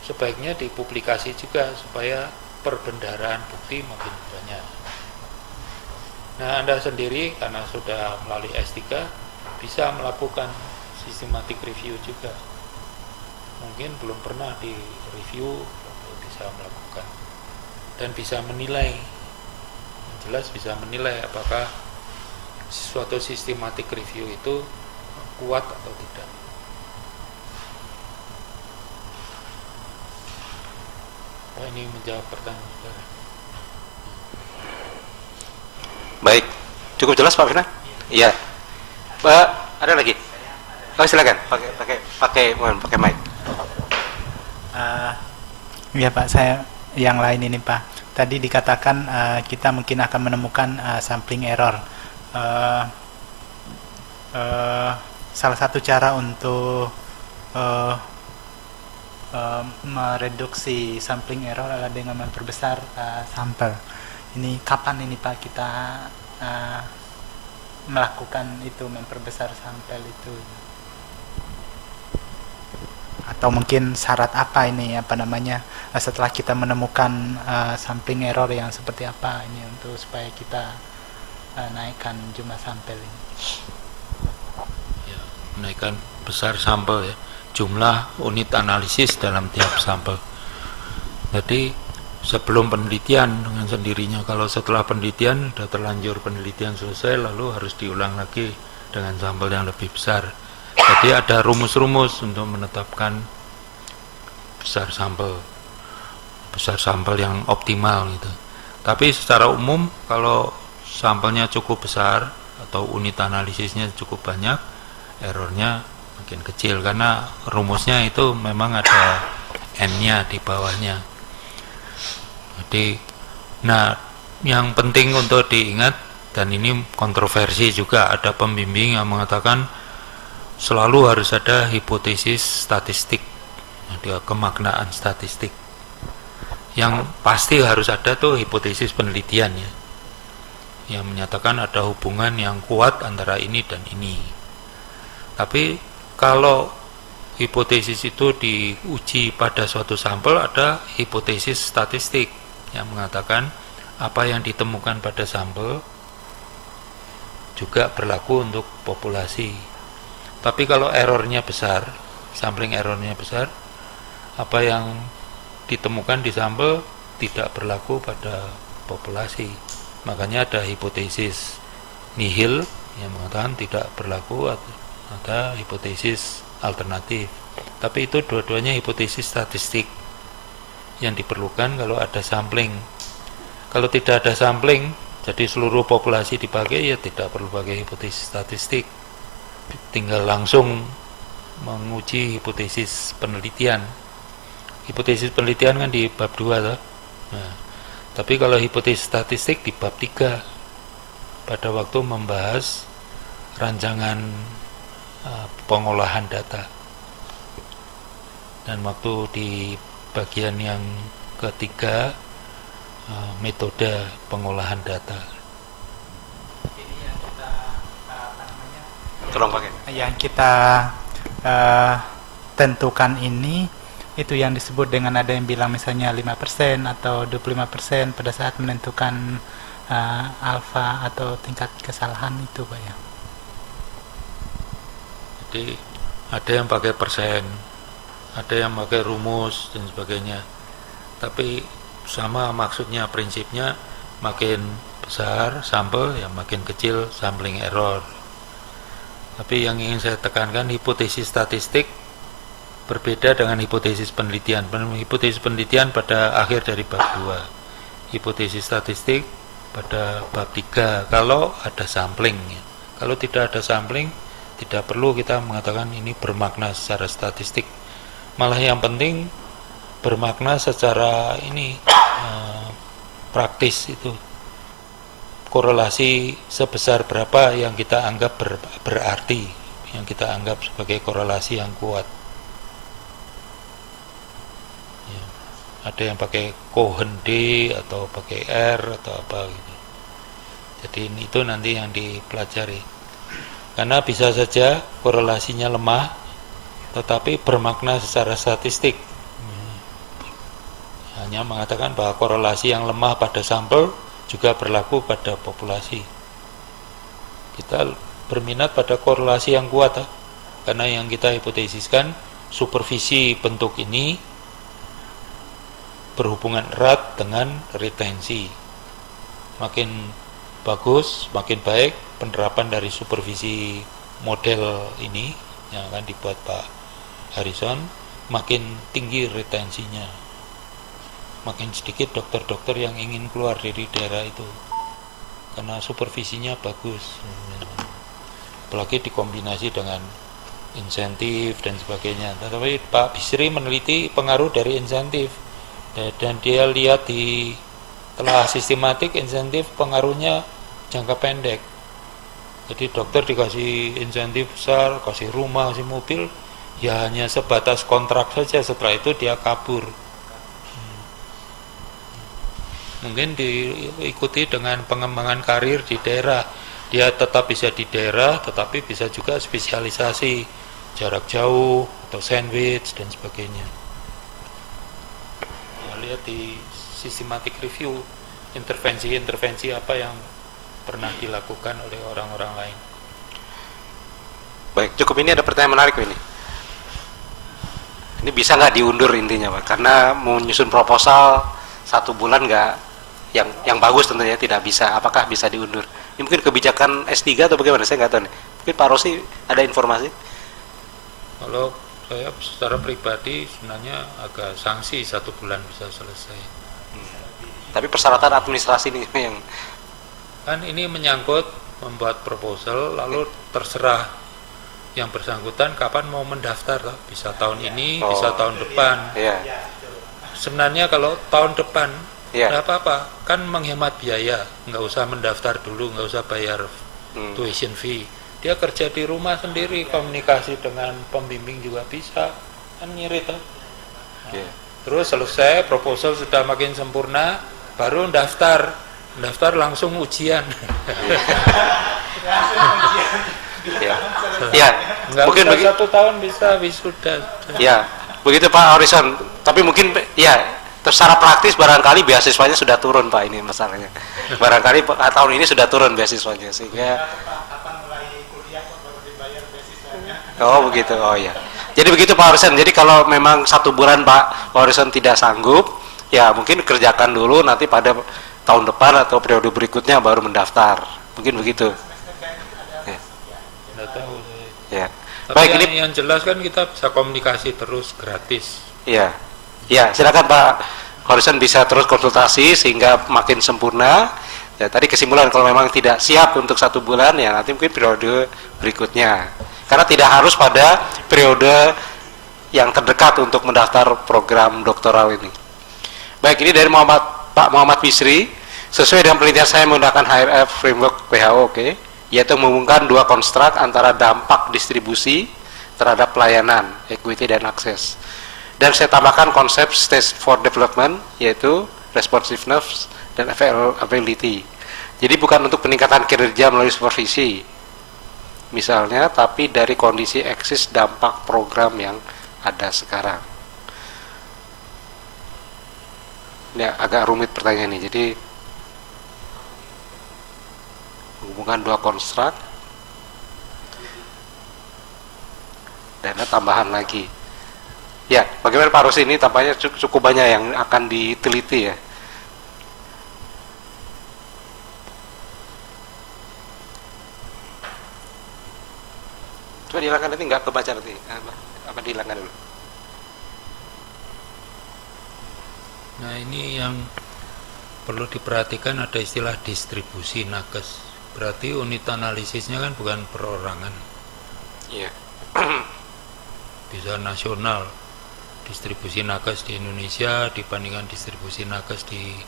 sebaiknya dipublikasi juga supaya perbendaharaan bukti makin banyak. Nah, Anda sendiri karena sudah melalui S3 bisa melakukan systematic review juga. Mungkin belum pernah di review, bisa melakukan dan bisa menilai. Yang jelas bisa menilai apakah suatu systematic review itu kuat atau tidak. Ini menjawab pertanyaan saudara. Baik, cukup jelas Pak Firna? Iya. Pak, ada lagi? Oh, silakan. Pakai mic. Ya Pak, saya yang lain ini Pak. Tadi dikatakan kita mungkin akan menemukan sampling error. Salah satu cara untuk mereduksi sampling error adalah dengan memperbesar sampel. Ini kapan ini Pak kita melakukan itu, memperbesar sampel itu? Atau mungkin syarat apa ini, setelah kita menemukan sampling error yang seperti apa ini untuk supaya kita naikkan jumlah sampel ini? Ya, menaikkan besar sampel ya, jumlah unit analisis dalam tiap sampel. Jadi sebelum penelitian dengan sendirinya, kalau setelah penelitian sudah terlanjur penelitian selesai, lalu harus diulang lagi dengan sampel yang lebih besar. Jadi ada rumus-rumus untuk menetapkan besar sampel yang optimal gitu. Tapi secara umum kalau sampelnya cukup besar atau unit analisisnya cukup banyak, errornya makin kecil karena rumusnya itu memang ada n-nya di bawahnya. Jadi, nah yang penting untuk diingat, dan ini kontroversi juga, ada pembimbing yang mengatakan selalu harus ada hipotesis statistik, ada kemaknaan statistik. Yang pasti harus ada tuh hipotesis penelitian ya, yang menyatakan ada hubungan yang kuat antara ini dan ini. Tapi kalau hipotesis itu diuji pada suatu sampel, ada hipotesis statistik yang mengatakan apa yang ditemukan pada sampel juga berlaku untuk populasi. Tapi kalau errornya besar, sampling errornya besar, apa yang ditemukan di sampel tidak berlaku pada populasi. Makanya ada hipotesis nihil yang mengatakan tidak berlaku, ada hipotesis alternatif. Tapi itu dua-duanya hipotesis statistik yang diperlukan kalau ada sampling. Kalau tidak ada sampling, jadi seluruh populasi dipakai, ya tidak perlu pakai hipotesis statistik. Tinggal langsung menguji hipotesis penelitian. Hipotesis penelitian kan di bab 2 toh. Nah, tapi kalau hipotesis statistik di bab 3 pada waktu membahas rancangan pengolahan data. Dan waktu di bagian yang ketiga, metode pengolahan data. Ini yang kita Tolong pakai. yang kita tentukan ini, itu yang disebut dengan, ada yang bilang misalnya 5% atau 25% pada saat menentukan alfa atau tingkat kesalahan itu, Pak ya. Jadi ada yang pakai persen, ada yang pakai rumus dan sebagainya. Tapi sama maksudnya, prinsipnya, makin besar sampel ya makin kecil sampling error. Tapi yang ingin saya tekankan, hipotesis statistik berbeda dengan hipotesis penelitian. Hipotesis penelitian pada akhir dari bab 2. Hipotesis statistik pada bab 3 kalau ada sampling. Kalau tidak ada sampling, tidak perlu kita mengatakan ini bermakna secara statistik. Malah yang penting bermakna secara ini praktis, itu korelasi sebesar berapa yang kita anggap berarti, yang kita anggap sebagai korelasi yang kuat. Ya. Ada yang pakai Cohen D atau pakai R atau apa gitu. Jadi itu nanti yang dipelajari. Karena bisa saja korelasinya lemah tetapi bermakna secara statistik. Hanya mengatakan bahwa korelasi yang lemah pada sampel juga berlaku pada populasi. Kita berminat pada korelasi yang kuat, karena yang kita hipotesiskan supervisi bentuk ini berhubungan erat dengan retensi. Makin bagus, makin baik penerapan dari supervisi model ini yang akan dibuat Pak Harrison, makin tinggi retensinya. Makin sedikit dokter-dokter yang ingin keluar dari daerah itu karena supervisinya bagus, apalagi dikombinasi dengan insentif dan sebagainya. Tetapi Pak Bisri meneliti pengaruh dari insentif, dan dia lihat di telah sistematik insentif pengaruhnya jangka pendek. Jadi dokter dikasih insentif besar, kasih rumah, kasih mobil, ya hanya sebatas kontrak saja, setelah itu dia kabur. Mungkin diikuti dengan pengembangan karir di daerah, dia tetap bisa di daerah tetapi bisa juga spesialisasi jarak jauh atau sandwich dan sebagainya. Nah, lihat di systematic review intervensi-intervensi apa yang pernah dilakukan oleh orang-orang lain. Baik, cukup. Ini ada pertanyaan menarik ini. Ini bisa nggak diundur intinya, Pak? Karena mau nyusun proposal 1 bulan nggak, yang bagus tentunya tidak bisa. Apakah bisa diundur? Ini mungkin kebijakan S3 atau bagaimana? Saya nggak tahu nih. Mungkin Pak Rosi ada informasi? Kalau saya secara pribadi sebenarnya agak sanksi 1 bulan bisa selesai. Tapi persyaratan administrasi ini yang Kan ini menyangkut membuat proposal, lalu terserah yang bersangkutan kapan mau mendaftar, bisa tahun ini, bisa tahun depan. Iya. Sebenarnya kalau tahun depan Iya. nggak apa-apa, kan menghemat biaya, nggak usah mendaftar dulu, nggak usah bayar tuition fee. Dia kerja di rumah sendiri, komunikasi dengan pembimbing juga bisa, kan ngirit. Iya. Terus selesai, proposal sudah makin sempurna, baru daftar langsung ujian. Ya. Ya. Nggak Mungkin usah 1 tahun bisa wisuda. Ya, begitu Pak Horizon. Tapi mungkin ya secara praktis barangkali beasiswanya sudah turun, Pak, ini masalahnya. Barangkali tahun ini sudah turun beasiswanya sehingga Oh begitu, oh ya. Jadi begitu Pak Horizon. Jadi kalau memang 1 bulan Pak Horizon tidak sanggup, ya mungkin kerjakan dulu, nanti pada tahun depan atau periode berikutnya baru mendaftar. Mungkin begitu. Ya. Nggak tahu. Ya. Tapi Baik, yang, ini yang jelas kan kita bisa komunikasi terus gratis. ya. Ya, silakan Pak Horizon bisa terus konsultasi sehingga makin sempurna. Ya, tadi kesimpulan kalau memang tidak siap untuk 1 bulan, ya nanti mungkin periode berikutnya. Karena tidak harus pada periode yang terdekat untuk mendaftar program doktoral ini. Baik, ini dari Pak Muhammad Bisri. Sesuai dengan penelitian saya menggunakan HRF Framework WHO, oke. yaitu menghubungkan dua konstruk antara dampak distribusi terhadap pelayanan, equity dan akses. Dan saya tambahkan konsep stage for development, yaitu responsiveness dan availability. Jadi bukan untuk peningkatan kinerja melalui supervisi misalnya, tapi dari kondisi eksis dampak program yang ada sekarang. Ini agak rumit pertanyaan ini, jadi hubungan dua konstruk dan ada tambahan lagi. Ya, bagaimana Pak Rosi, ini tampaknya cukup banyak yang akan diteliti ya. Coba dihilangkan, nanti nggak kebaca nanti. Apa dihilangkan dulu? Nah, ini yang perlu diperhatikan, ada istilah distribusi nakes. Berarti unit analisisnya kan bukan perorangan. Iya. Bisa nasional. Distribusi nakes di Indonesia dibandingkan distribusi nakes di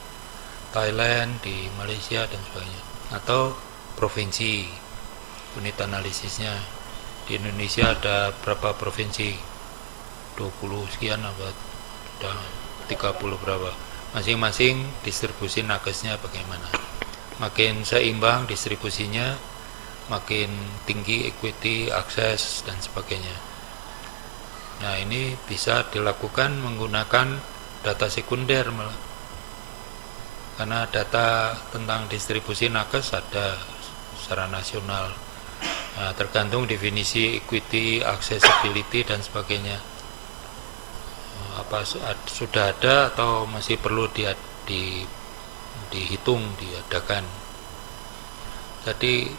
Thailand, di Malaysia dan sebagainya. Atau provinsi unit analisisnya. Di Indonesia ada berapa provinsi? 20 sekian apa? Sudah 30 berapa? Masing-masing distribusi nakesnya bagaimana? Makin seimbang distribusinya, makin tinggi equity, akses dan sebagainya. Nah, ini bisa dilakukan menggunakan data sekunder malah. Karena data tentang distribusi nakes ada secara nasional. Nah, tergantung definisi equity, accessibility dan sebagainya. Apa sudah ada atau masih perlu dihitung, diadakan. Jadi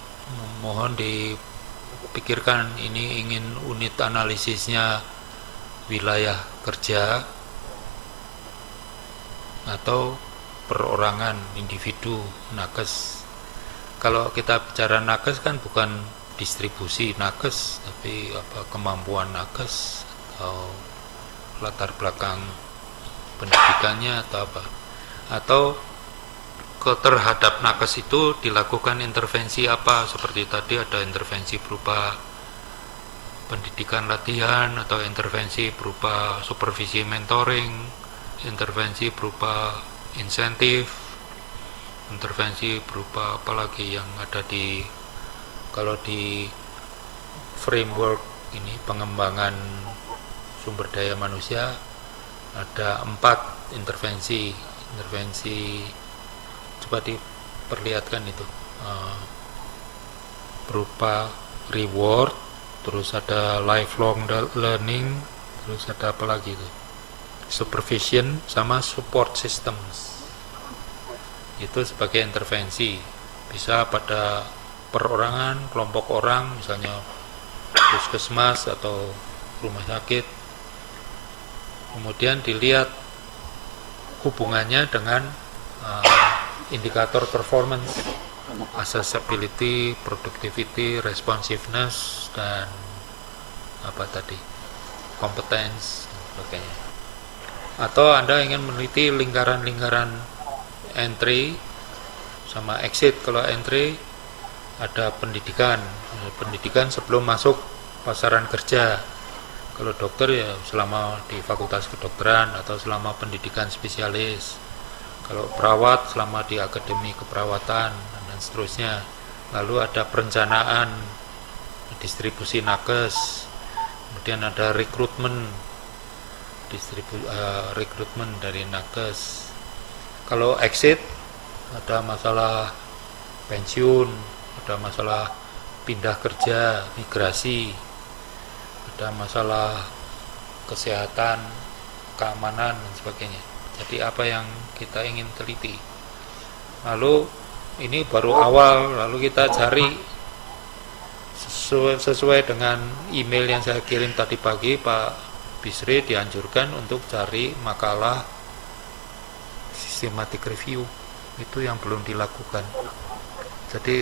mohon dipikirkan, ini ingin unit analisisnya wilayah kerja atau perorangan individu nakes. Kalau kita bicara nakes kan bukan distribusi nakes, tapi kemampuan nakes atau latar belakang pendidikannya atau apa, atau terhadap nakes itu dilakukan intervensi apa, seperti tadi ada intervensi berupa pendidikan latihan, atau intervensi berupa supervisi mentoring, intervensi berupa insentif, intervensi berupa apalagi yang ada di, kalau di framework ini pengembangan sumber daya manusia ada 4 intervensi. Coba diperlihatkan itu, berupa reward, terus ada lifelong learning, terus ada apa lagi itu, supervision sama support systems. Itu sebagai intervensi, bisa pada perorangan, kelompok orang, misalnya puskesmas atau rumah sakit. Kemudian dilihat hubungannya dengan indikator performance, accessibility, productivity, responsiveness, dan apa tadi, competence dan sebagainya. Atau Anda ingin meneliti lingkaran-lingkaran entry sama exit. Kalau entry ada pendidikan sebelum masuk pasaran kerja. Kalau dokter ya selama di fakultas kedokteran atau selama pendidikan spesialis. Kalau perawat selama di akademi keperawatan dan seterusnya. Lalu ada perencanaan distribusi nakes, kemudian ada rekrutmen dari nakes. Kalau exit ada masalah pensiun, ada masalah pindah kerja, migrasi, ada masalah kesehatan, keamanan dan sebagainya. Jadi apa yang kita ingin teliti. Lalu ini baru awal, lalu kita cari sesuai dengan email yang saya kirim tadi pagi, Pak Bisri dianjurkan untuk cari makalah systematic review. Itu yang belum dilakukan. Jadi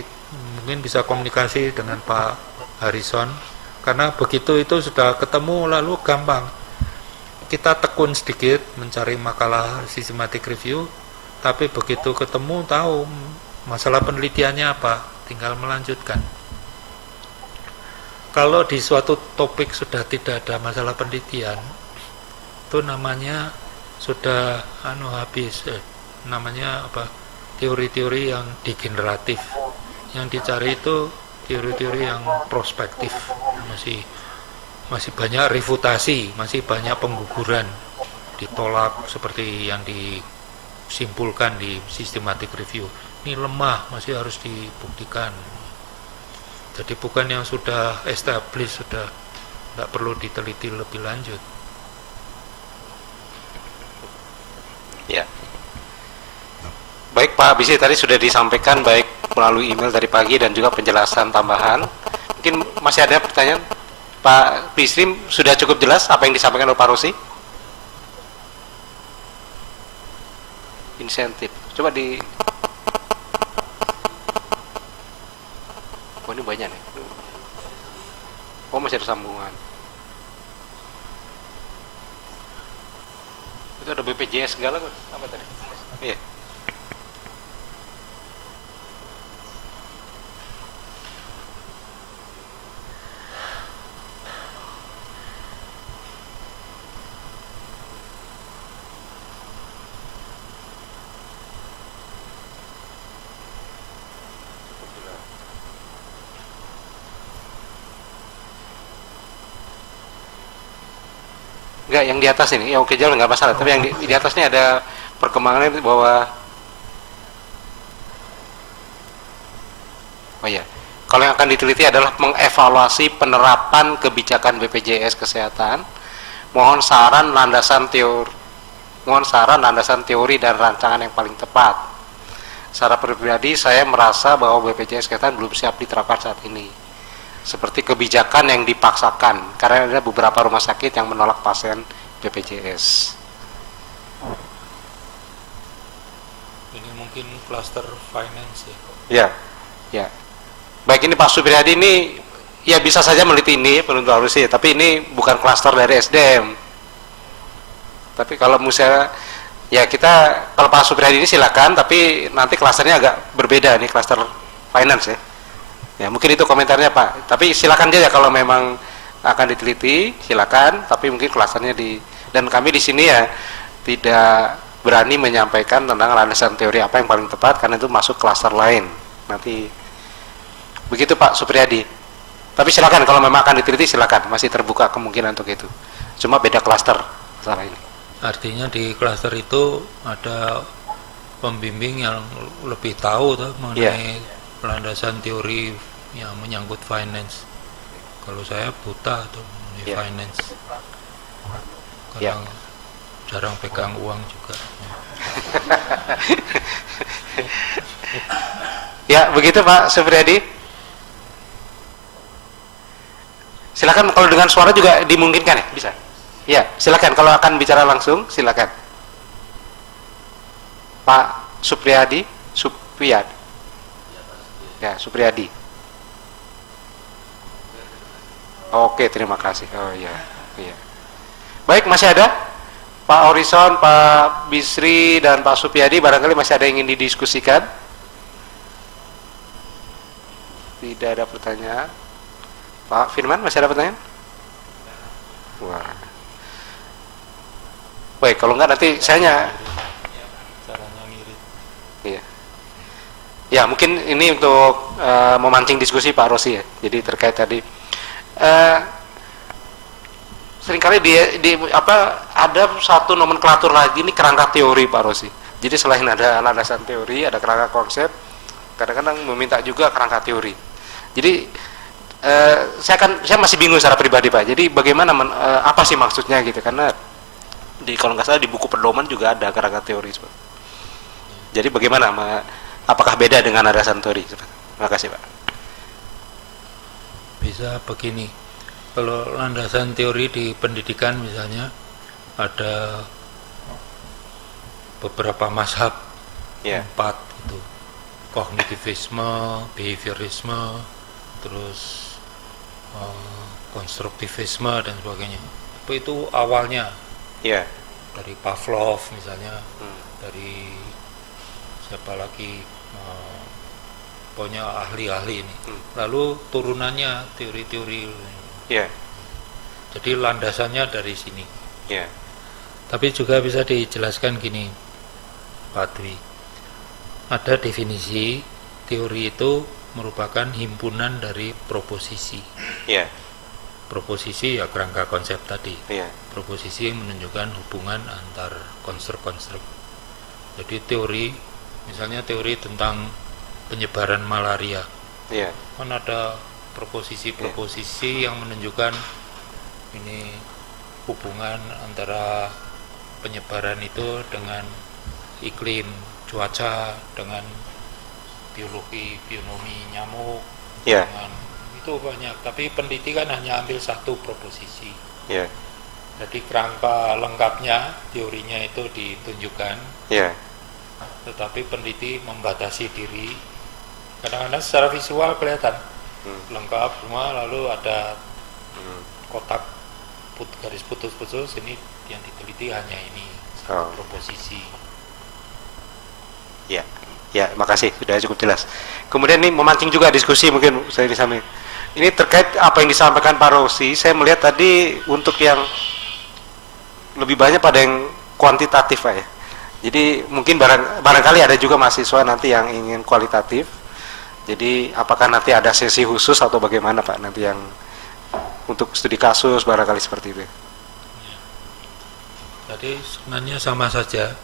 mungkin bisa komunikasi dengan Pak Harrison, karena begitu itu sudah ketemu lalu gampang. Kita tekun sedikit mencari makalah systematic review, tapi begitu ketemu tahu masalah penelitiannya apa, tinggal melanjutkan. kalau di suatu topik sudah tidak ada masalah penelitian, itu namanya sudah habis, namanya apa, teori-teori yang degeneratif. Yang dicari itu teori-teori yang prospektif, masih banyak refutasi, masih banyak pengguguran, ditolak seperti yang disimpulkan di systematic review. Ini lemah, masih harus dibuktikan. Jadi bukan yang sudah established, sudah tidak perlu diteliti lebih lanjut. Ya. Baik Pak Bisi, tadi sudah disampaikan baik melalui email dari pagi dan juga penjelasan tambahan. Mungkin masih ada pertanyaan? Pak Bisri, sudah cukup jelas apa yang disampaikan oleh Pak Rosi? Insentif. Coba di... Oh, ini banyak nih. Oh, masih ada sambungan. Itu ada BPJS segala kok. Apa tadi? Iya. Enggak, yang di atas ini, ya oke jalan nggak masalah. Tapi yang di atasnya ada perkembangan bahwa, oh ya, kalau yang akan diteliti adalah mengevaluasi penerapan kebijakan BPJS Kesehatan. Mohon saran landasan teori dan rancangan yang paling tepat. Secara pribadi saya merasa bahwa BPJS Kesehatan belum siap diterapkan saat ini. Seperti kebijakan yang dipaksakan, karena ada beberapa rumah sakit yang menolak pasien BPJS. Ini mungkin cluster finance ya. Ya, ya. Baik, ini Pak Supriyadi ini ya bisa saja meneliti ini penuntut harus sih, tapi ini bukan klaster dari SDM. Tapi kalau misalnya ya kita, kalau Pak Supriyadi ini silakan, tapi nanti klasternya agak berbeda nih, klaster finance ya. Ya mungkin itu komentarnya Pak. Tapi silakan saja kalau memang akan diteliti, silakan. Tapi mungkin klasternya dan kami di sini ya tidak berani menyampaikan tentang landasan teori apa yang paling tepat karena itu masuk klaster lain. Nanti begitu Pak Supriyadi. Tapi silakan kalau memang akan diteliti silakan, masih terbuka kemungkinan untuk itu. Cuma beda klaster masalah ini. Artinya di klaster itu ada pembimbing yang lebih tahu mengenai landasan teori yang menyangkut finance. Kalau saya buta tuh mengenai finance, kadang jarang pegang uang juga. Ya begitu Pak Supriyadi. Silakan kalau dengan suara juga dimungkinkan ya, bisa. Ya silakan kalau akan bicara langsung silakan. Pak Supriyadi, Ya, Supriyadi. Oke, terima kasih. Oh iya, iya. Baik, masih ada Pak Horizon, Pak Bisri dan Pak Supriyadi, barangkali masih ada yang ingin didiskusikan? Tidak ada pertanyaan. Pak Firman, masih ada pertanyaan? Wah. Baik, kalau enggak nanti saya Caranya mirip. Iya. Ya mungkin ini untuk memancing diskusi Pak Rosi ya. Jadi terkait tadi seringkali ada satu nomenklatur lagi ini kerangka teori Pak Rosi. Jadi selain ada landasan teori, ada kerangka konsep, kadang-kadang meminta juga kerangka teori. Jadi saya masih bingung secara pribadi Pak. Jadi bagaimana apa sih maksudnya gitu, karena kalau nggak salah di buku pedoman juga ada kerangka teori. Jadi bagaimana apakah beda dengan landasan teori? Terima kasih Pak. Bisa begini, kalau landasan teori di pendidikan misalnya ada beberapa mazhab, 4 itu, kognitivisme, behaviorisme, terus konstruktivisme dan sebagainya. Itu awalnya dari Pavlov misalnya, dari siapa lagi, pokoknya ahli-ahli ini. Lalu turunannya teori-teori. Ya. Jadi landasannya dari sini. Ya. Tapi juga bisa dijelaskan gini, Pak Dwi. Ada definisi teori itu merupakan himpunan dari proposisi. Ya. Proposisi ya kerangka konsep tadi. Ya. Proposisi menunjukkan hubungan antar konstruk-konstruk. Jadi teori, misalnya teori tentang penyebaran malaria. Ya. Kan ada proposisi-proposisi yang menunjukkan ini hubungan antara penyebaran itu dengan iklim, cuaca, dengan biologi, bionomi nyamuk, Ya. dengan itu banyak. Tapi peneliti kan hanya ambil satu proposisi. Ya. Jadi kerangka lengkapnya teorinya itu ditunjukkan, Ya. tetapi peneliti membatasi diri. Kadang-kadang secara visual kelihatan lengkap semua, lalu ada kotak garis putus-putus, ini yang diteliti hanya ini Oh. proposisi. Ya, ya, makasih sudah cukup jelas. Kemudian ini memancing juga diskusi mungkin saya di samping. Ini terkait apa yang disampaikan Pak Rosi. Saya melihat tadi untuk yang lebih banyak pada yang kuantitatif Pak ya. Jadi mungkin barangkali ada juga mahasiswa nanti yang ingin kualitatif. Jadi apakah nanti ada sesi khusus atau bagaimana Pak nanti yang untuk studi kasus barangkali seperti itu. Jadi sebenarnya sama saja.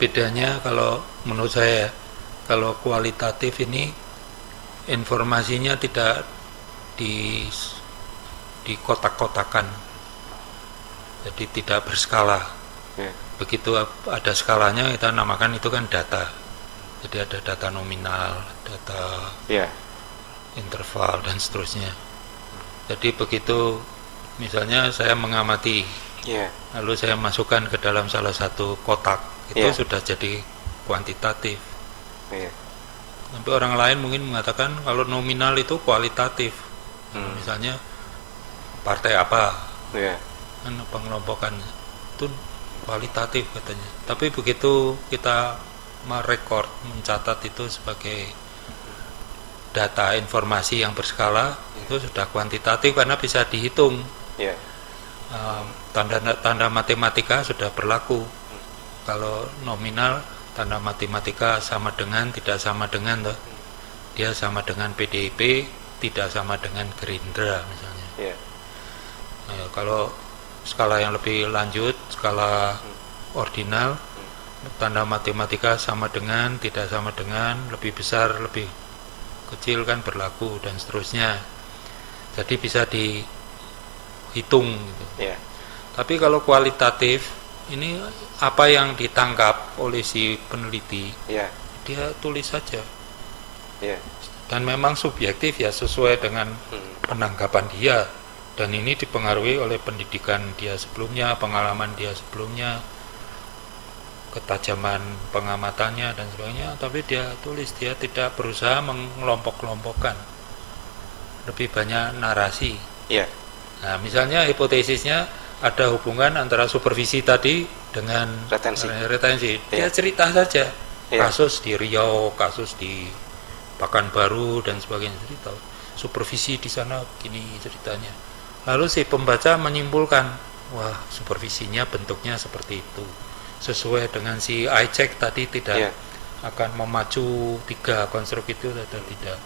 Bedanya kalau menurut saya, kalau kualitatif ini informasinya tidak di kotak-kotakan, jadi tidak berskala. Ya. Begitu ada skalanya kita namakan itu kan data. Jadi ada data nominal, data Ya. interval dan seterusnya. Jadi begitu misalnya saya mengamati, Ya. lalu saya masukkan ke dalam salah satu kotak, itu Ya. sudah jadi kuantitatif. Ya. Tapi orang lain mungkin mengatakan kalau nominal itu kualitatif. Misalnya partai apa, Ya. kan pengelompokan itu kualitatif katanya. Tapi begitu kita merekord, mencatat itu sebagai data informasi yang berskala, itu sudah kuantitatif karena bisa dihitung. Ya. Tanda matematika sudah berlaku. Kalau nominal, tanda matematika sama dengan, tidak sama dengan, toh. Dia sama dengan PDIP, tidak sama dengan Gerindra misalnya. Ya. Kalau skala yang lebih lanjut, skala ordinal, tanda matematika sama dengan, tidak sama dengan, lebih besar, lebih kecil kan berlaku dan seterusnya. Jadi bisa dihitung gitu. Ya. Tapi kalau kualitatif, ini apa yang ditangkap oleh si peneliti, Ya. dia tulis saja. Ya. Dan memang subjektif ya, sesuai dengan penangkapan dia. Dan ini dipengaruhi oleh pendidikan dia sebelumnya, pengalaman dia sebelumnya, ketajaman pengamatannya dan sebagainya. Tapi dia tulis, dia tidak berusaha mengelompok-kelompokkan. Lebih banyak narasi. Ya. Nah, misalnya hipotesisnya ada hubungan antara supervisi tadi dengan retensi. Dia cerita saja. Ya. Kasus di Riau, kasus di Pekanbaru dan sebagainya, cerita. Supervisi di sana begini ceritanya. Lalu si pembaca menyimpulkan, wah, supervisinya bentuknya seperti itu. Sesuai dengan si I-check tadi tidak akan memacu 3 konstruk itu atau tidak.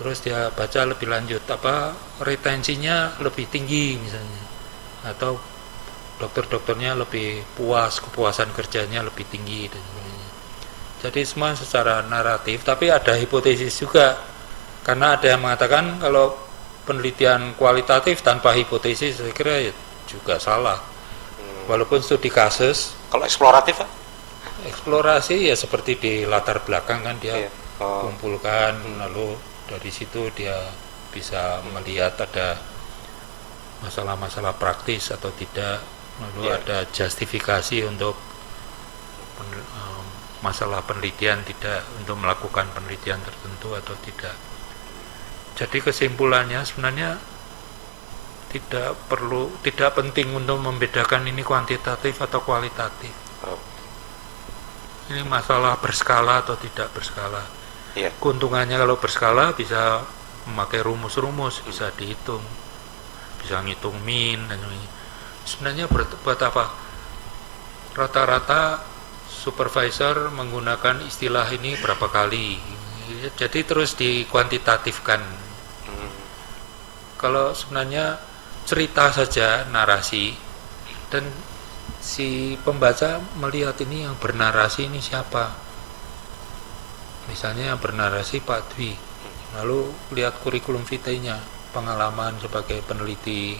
Terus dia baca lebih lanjut, apa retensinya lebih tinggi misalnya, atau dokter-dokternya lebih puas, kepuasan kerjanya lebih tinggi dan sebagainya. Jadi semua secara naratif, tapi ada hipotesis juga, karena ada yang mengatakan kalau penelitian kualitatif tanpa hipotesis saya kira juga salah. Walaupun studi kasus, Kalau eksploratif Pak? eksplorasi ya seperti di latar belakang kan dia Oh. kumpulkan, lalu dari situ dia bisa melihat ada masalah-masalah praktis atau tidak, lalu ada justifikasi untuk masalah penelitian tidak, untuk melakukan penelitian tertentu atau tidak. Jadi kesimpulannya sebenarnya tidak penting untuk membedakan ini kuantitatif atau kualitatif. Oh. Ini masalah berskala atau tidak berskala. Iya. Keuntungannya kalau berskala bisa memakai rumus-rumus, bisa dihitung, bisa ngitung min dan sebagainya. Sebenarnya buat apa? Rata-rata supervisor menggunakan istilah ini berapa kali, jadi terus dikuantitatifkan. Kalau sebenarnya cerita saja, narasi, dan si pembaca melihat ini yang bernarasi ini siapa. Misalnya yang bernarasi Pak Dwi, lalu lihat kurikulum vitae-nya, pengalaman sebagai peneliti,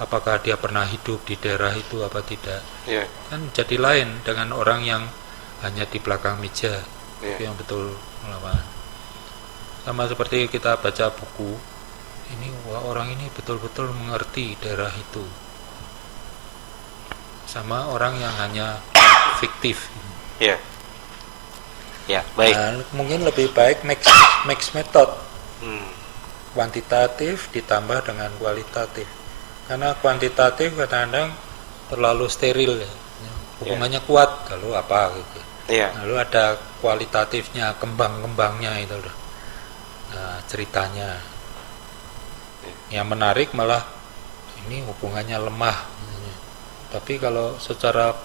apakah dia pernah hidup di daerah itu apa tidak. Iya. Kan jadi lain dengan orang yang hanya di belakang meja, Iya. yang betul pengalaman. Sama seperti kita baca buku, ini wah, orang ini betul-betul mengerti daerah itu, sama orang yang hanya fiktif. Iya. Ya, baik. Nah, mungkin lebih baik mix method, Hmm. kuantitatif ditambah dengan kualitatif, karena kuantitatif kadang-kadang terlalu steril ya. Hubungannya kuat, lalu apa gitu. Iya. Lalu ada kualitatifnya, kembang-kembangnya itu loh. Nah, ceritanya. Yang menarik malah ini hubungannya lemah. Tapi kalau secara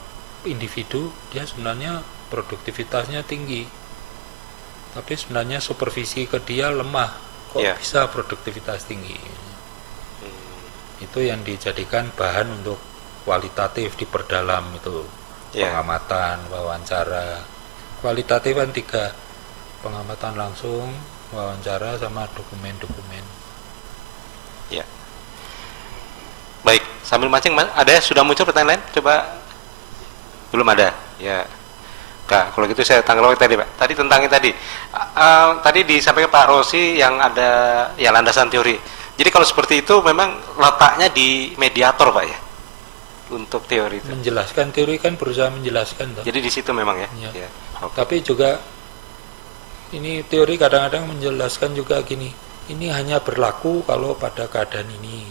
individu dia sebenarnya produktivitasnya tinggi. Tapi sebenarnya supervisi ke dia lemah. Kok Iya. bisa produktivitas tinggi? Itu yang dijadikan bahan untuk kualitatif, diperdalam itu. Iya. Pengamatan, wawancara. Kualitatif kan 3, pengamatan langsung, wawancara, sama dokumen-dokumen. Ya. Baik, sambil mancing, ada sudah muncul pertanyaan lain? Coba. Belum ada. Ya. Kak, kalau gitu saya tanggal tadi, Pak. Tadi tentang tadi. Tadi disampaikan Pak Rosi yang ada ya landasan teori. Jadi kalau seperti itu memang letaknya di mediator, Pak ya. Untuk teori itu. Menjelaskan teori kan berusaha menjelaskan toh. Jadi di situ memang ya. Ya. Ya. Oke. Tapi juga ini teori kadang-kadang menjelaskan juga gini, ini hanya berlaku kalau pada keadaan ini.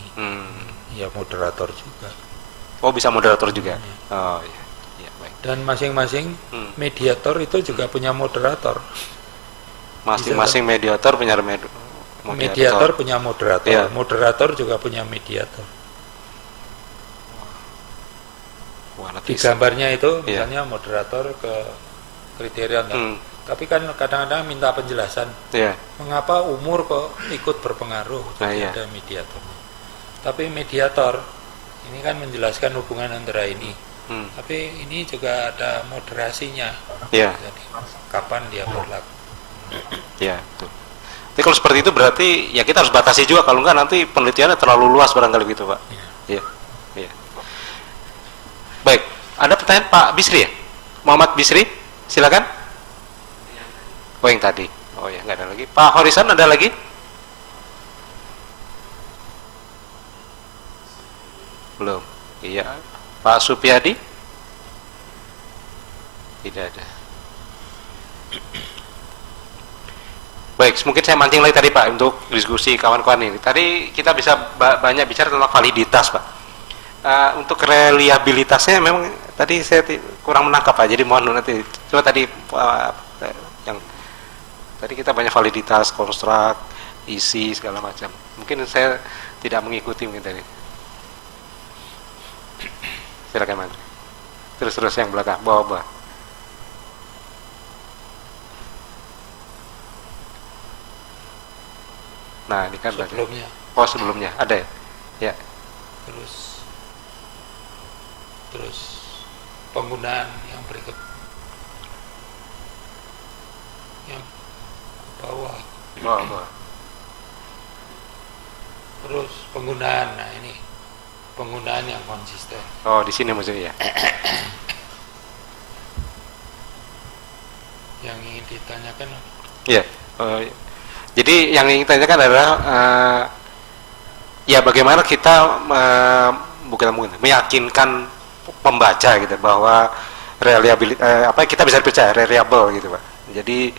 Ya moderator juga. Oh, bisa moderator juga. Oh iya. Ya, baik. Dan masing-masing mediator itu juga punya moderator. Masing-masing mediator punya Mediator punya moderator. Iya. Moderator juga punya mediator. Wah, Di nanti gambarnya itu Iya. misalnya moderator ke kriteria. Hmm. Tapi kan kadang-kadang minta penjelasan. Iya. Mengapa umur kok ikut berpengaruh? Nah, Jadi iya. ada mediatornya. Tapi mediator ini kan menjelaskan hubungan antara ini. Tapi ini juga ada moderasinya. Iya. Jadi kapan dia berlaku? Ya, betul. Tapi kalau seperti itu berarti ya kita harus batasi juga, kalau enggak nanti penelitiannya terlalu luas barangkali gitu, Pak. Iya. Iya. Baik, ada pertanyaan Pak Bisri ya? Muhammad Bisri, silakan. Oh, yang tadi. Oh ya, enggak ada lagi. Pak Horisan ada lagi? Belum. Iya. Pak Supyadi? Tidak ada. Baik, mungkin saya mancing lagi tadi Pak untuk diskusi kawan-kawan ini. Tadi kita bisa banyak bicara tentang validitas Pak. Untuk reliabilitasnya memang tadi saya kurang menangkap Pak. Jadi mohon nanti coba tadi yang tadi kita banyak validitas, konstruk, isi segala macam. Mungkin saya tidak mengikuti mungkin tadi. Silakan Mas. Terus yang belakang, bawah. Nah, ini kan Sebelumnya. Oh, sebelumnya ada ya? Ya. Terus penggunaan yang berikut. Yang bawah. Bawah. Terus penggunaan, nah ini penggunaan yang konsisten. Oh, di sini maksudnya ya. Yang ingin ditanyakan Iya. Jadi yang ingin ditanyakan adalah ya bagaimana kita meyakinkan pembaca gitu bahwa reliabilitas kita bisa percaya reliable gitu Pak. Jadi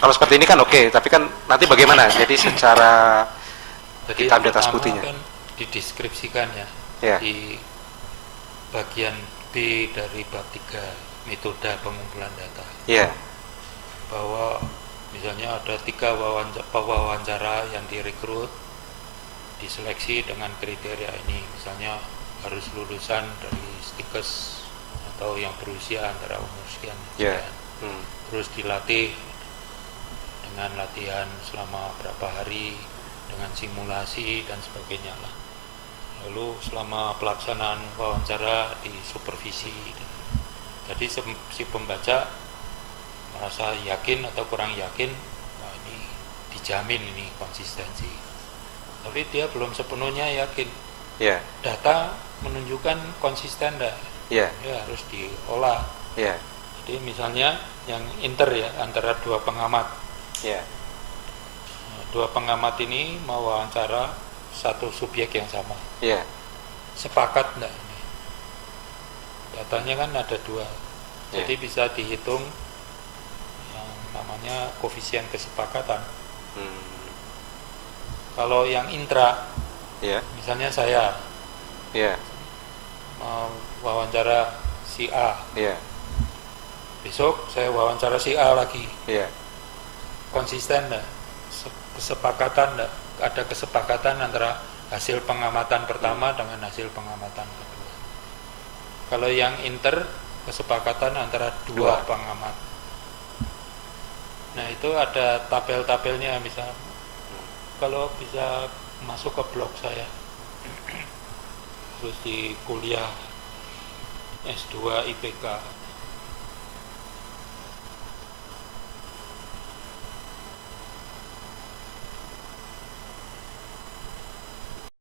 kalau seperti ini kan oke, tapi kan nanti bagaimana? Jadi secara Jadi hitam di yang atas pertama putihnya. kan dideskripsikan ya, Ya. di bagian B dari bab 3 metode pengumpulan data. Ya. Bahwa misalnya ada 3 wawancara yang direkrut, diseleksi dengan kriteria ini, misalnya harus lulusan dari stikes atau yang berusia antara umur sekian Ya. sekian. Terus dilatih dengan latihan selama berapa hari, dengan simulasi dan sebagainya lah. Lalu selama pelaksanaan wawancara disupervisi. Jadi si pembaca merasa yakin atau kurang yakin, wah ini dijamin ini konsistensi. Tapi dia belum sepenuhnya yakin. Ya. Data menunjukkan konsisten dah. Ya. Dia harus diolah. Ya. Jadi misalnya yang inter ya antara 2 pengamat. Ya. Nah, 2 pengamat ini mau wawancara satu subjek yang sama. Ya. Sepakat enggak ini? Datanya kan ada 2. Ya. Jadi bisa dihitung yang namanya koefisien kesepakatan. Kalau yang intra, Ya. misalnya saya Ya. mau wawancara si A, Ya. besok saya wawancara si A lagi, Ya. konsisten enggak? Kesepakatan enggak? Ada kesepakatan antara hasil pengamatan pertama dengan hasil pengamatan kedua. Kalau yang inter, kesepakatan antara 2 pengamat. Nah itu ada tabel-tabelnya, misal kalau bisa masuk ke blog saya terus di kuliah S2 IPK